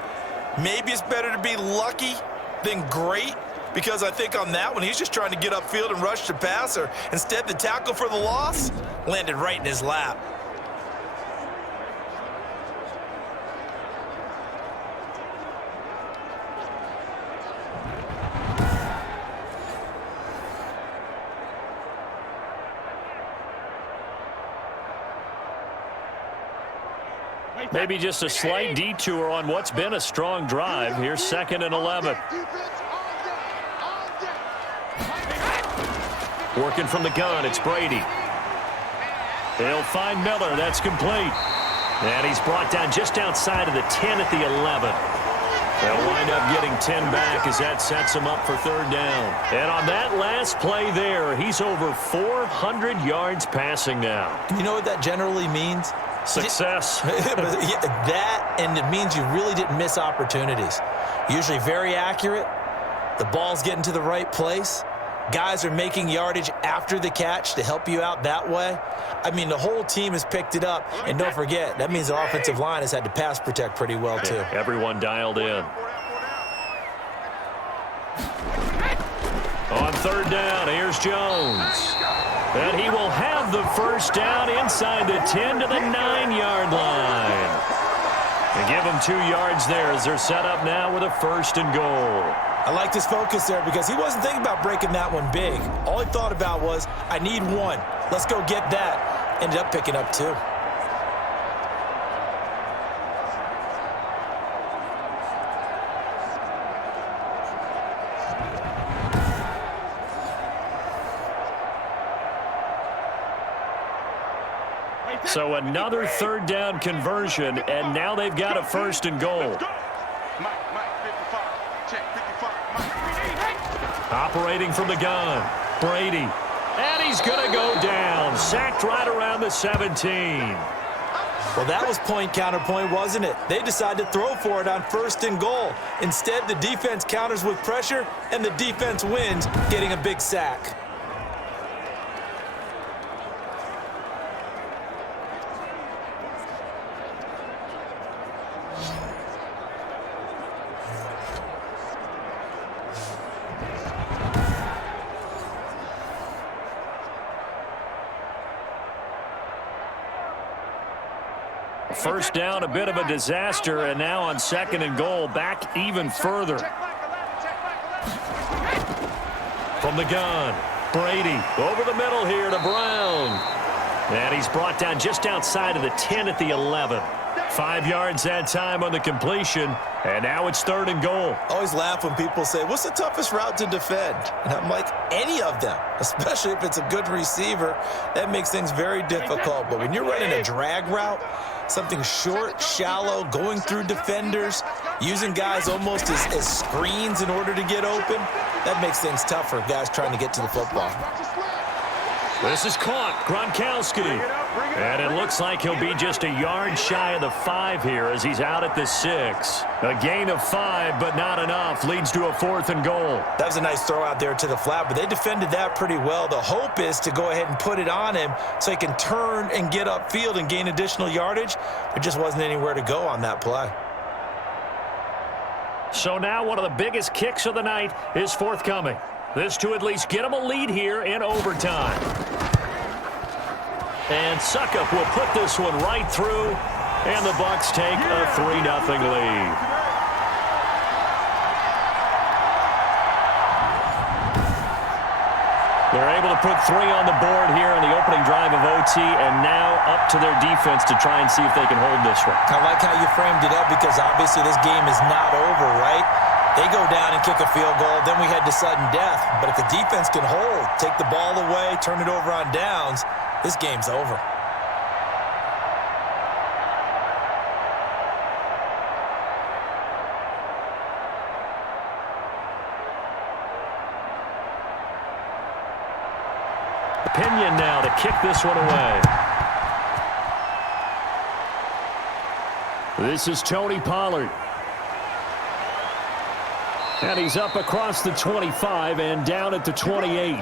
maybe it's better to be lucky than great, because I think on that one, he's just trying to get upfield and rush the passer. Instead, the tackle for the loss landed right in his lap. Maybe just a slight detour on what's been a strong drive. Here's 2nd and 11. Working from the gun, it's Brady. They'll find Miller. That's complete. And he's brought down just outside of the 10 at the 11. They'll wind up getting 10 back as that sets him up for 3rd down. And on that last play there, he's over 400 yards passing now. You know what that generally means? Success. That, and it means you really didn't miss opportunities. Usually very accurate. The ball's getting to the right place. guys are making yardage after the catch to help you out that way. I mean, the whole team has picked it up. And don't forget, that means the offensive line has had to pass protect pretty well, too. Everyone dialed in. On third down, here's Jones. And he will have the first down inside the 10 to the 9-yard line. And give them 2 yards there as they're set up now with a 1st and goal. I liked his focus there because he wasn't thinking about breaking that one big. All he thought about was, I need 1. Let's go get that. Ended up picking up 2. So another 3rd down conversion, and now they've got a 1st and goal. Operating from the gun, Brady. And he's going to go down, sacked right around the 17. Well, that was point counterpoint, wasn't it? They decided to throw for it on 1st and goal. Instead, the defense counters with pressure, and the defense wins, getting a big sack. First down, a bit of a disaster, and now on 2nd and goal, back even further. From the gun, Brady over the middle here to Brown. And he's brought down just outside of the 10 at the 11. 5 yards that time on the completion, and now it's 3rd and goal. I always laugh when people say, what's the toughest route to defend? And I'm like, any of them, especially if it's a good receiver. That makes things very difficult. But when you're running a drag route, something short, shallow, going through defenders, using guys almost as screens in order to get open, that makes things tough for guys trying to get to the football. This is caught, Gronkowski. And it looks like he'll be just a yard shy of the 5 here as he's out at the 6. A gain of 5, but not enough. Leads to a 4th and goal. That was a nice throw out there to the flat, but they defended that pretty well. The hope is to go ahead and put it on him so he can turn and get upfield and gain additional yardage. There just wasn't anywhere to go on that play. So now one of the biggest kicks of the night is forthcoming. This to at least get him a lead here in overtime. And Suckup will put this one right through, and the Bucs take a 3-0 lead. They're able to put 3 on the board here in the opening drive of OT, and now up to their defense to try and see if they can hold this one. I like how you framed it up because obviously this game is not over, right? They go down and kick a field goal, then we head to sudden death. But if the defense can hold, take the ball away, turn it over on downs, this game's over. Pinion now to kick this one away. This is Tony Pollard. And he's up across the 25 and down at the 28.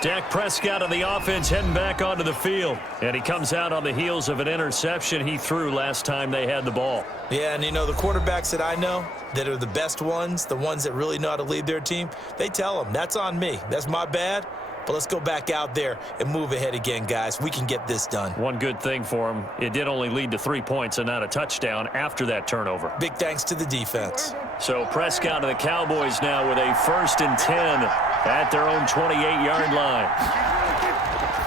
Dak Prescott of the offense heading back onto the field. And he comes out on the heels of an interception he threw last time they had the ball. Yeah, and you know, the quarterbacks that I know that are the best ones, the ones that really know how to lead their team, they tell them, that's on me. That's my bad. But let's go back out there and move ahead again, guys. We can get this done. One good thing for him, it did only lead to 3 points and not a touchdown after that turnover. Big thanks to the defense. So Prescott of the Cowboys now with a 1st and 10 at their own 28-yard line.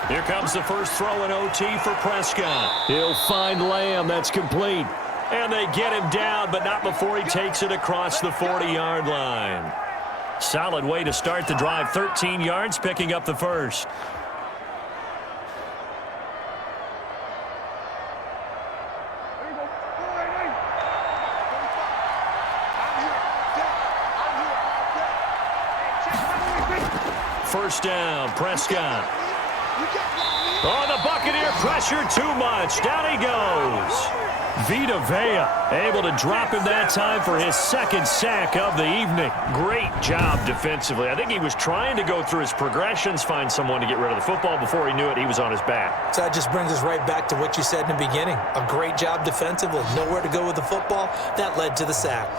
Here comes the first throw in OT for Prescott. He'll find Lamb. That's complete. And they get him down, but not before he takes it across the 40-yard line. Solid way to start the drive. 13 yards, picking up the first. First down, Prescott. Oh, the Buccaneer pressure too much. Down he goes. Vita Vea able to drop him that time for his second sack of the evening. Great job defensively. I think he was trying to go through his progressions, find someone to get rid of the football. Before he knew it, he was on his back. So that just brings us right back to what you said in the beginning. A great job defensively. Nowhere to go with the football. That led to the sack.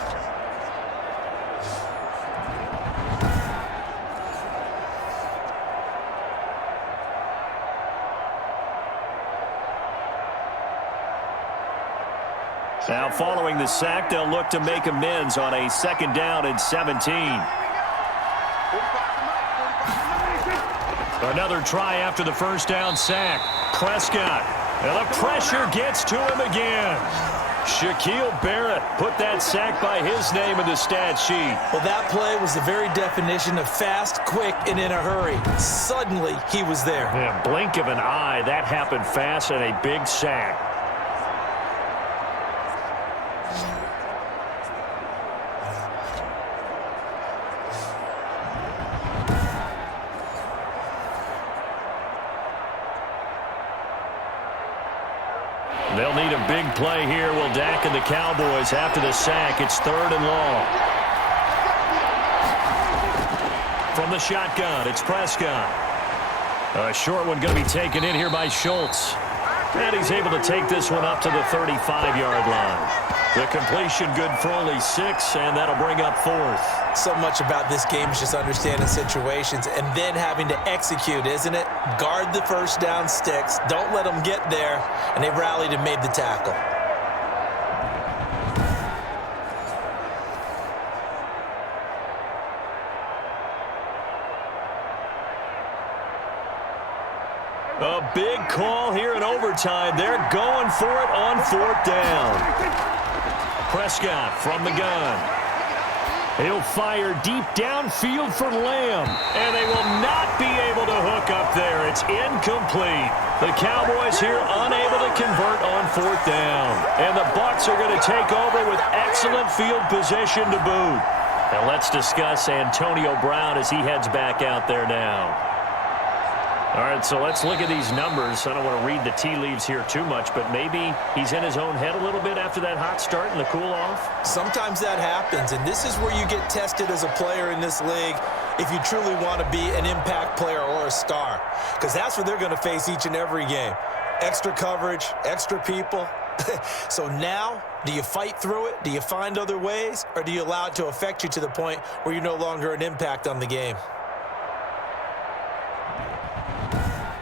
Now, following the sack, they'll look to make amends on a 2nd down and 17. Another try after the first down sack. Prescott. And the pressure gets to him again. Shaquille Barrett put that sack by his name in the stat sheet. Well, that play was the very definition of fast, quick, and in a hurry. Suddenly, he was there. Yeah, blink of an eye. That happened fast and a big sack. They'll need a big play here. Will Dak and the Cowboys after the sack. It's 3rd and long. From the shotgun, it's Prescott. A short one going to be taken in here by Schultz. And he's able to take this one up to the 35-yard line. The completion good for only 6, and that'll bring up 4th. So much about this game is just understanding situations and then having to execute, isn't it? Guard the first down sticks. Don't let them get there. And they rallied and made the tackle. A big call here in overtime. They're going for it on 4th down. Prescott from the gun. He'll fire deep downfield for Lamb. And they will not be able to hook up there. It's incomplete. The Cowboys here unable to convert on 4th down. And the Bucs are going to take over with excellent field position to boot. And let's discuss Antonio Brown as he heads back out there now. All right, so let's look at these numbers. I don't want to read the tea leaves here too much, but maybe he's in his own head a little bit after that hot start and the cool-off. Sometimes that happens, and this is where you get tested as a player in this league if you truly want to be an impact player or a star, because that's what they're going to face each and every game. Extra coverage, extra people. So now, do you fight through it? Do you find other ways? Or do you allow it to affect you to the point where you're no longer an impact on the game?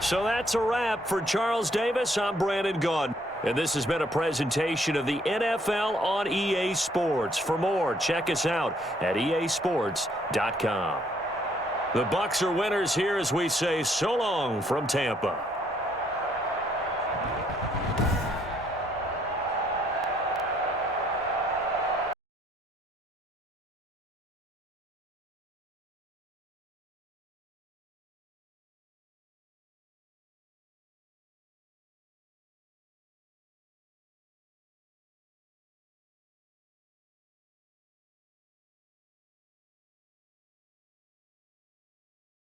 So that's a wrap for Charles Davis. I'm Brandon Gaudin. And this has been a presentation of the NFL on EA Sports. For more, check us out at easports.com. The Bucs are winners here as we say so long from Tampa.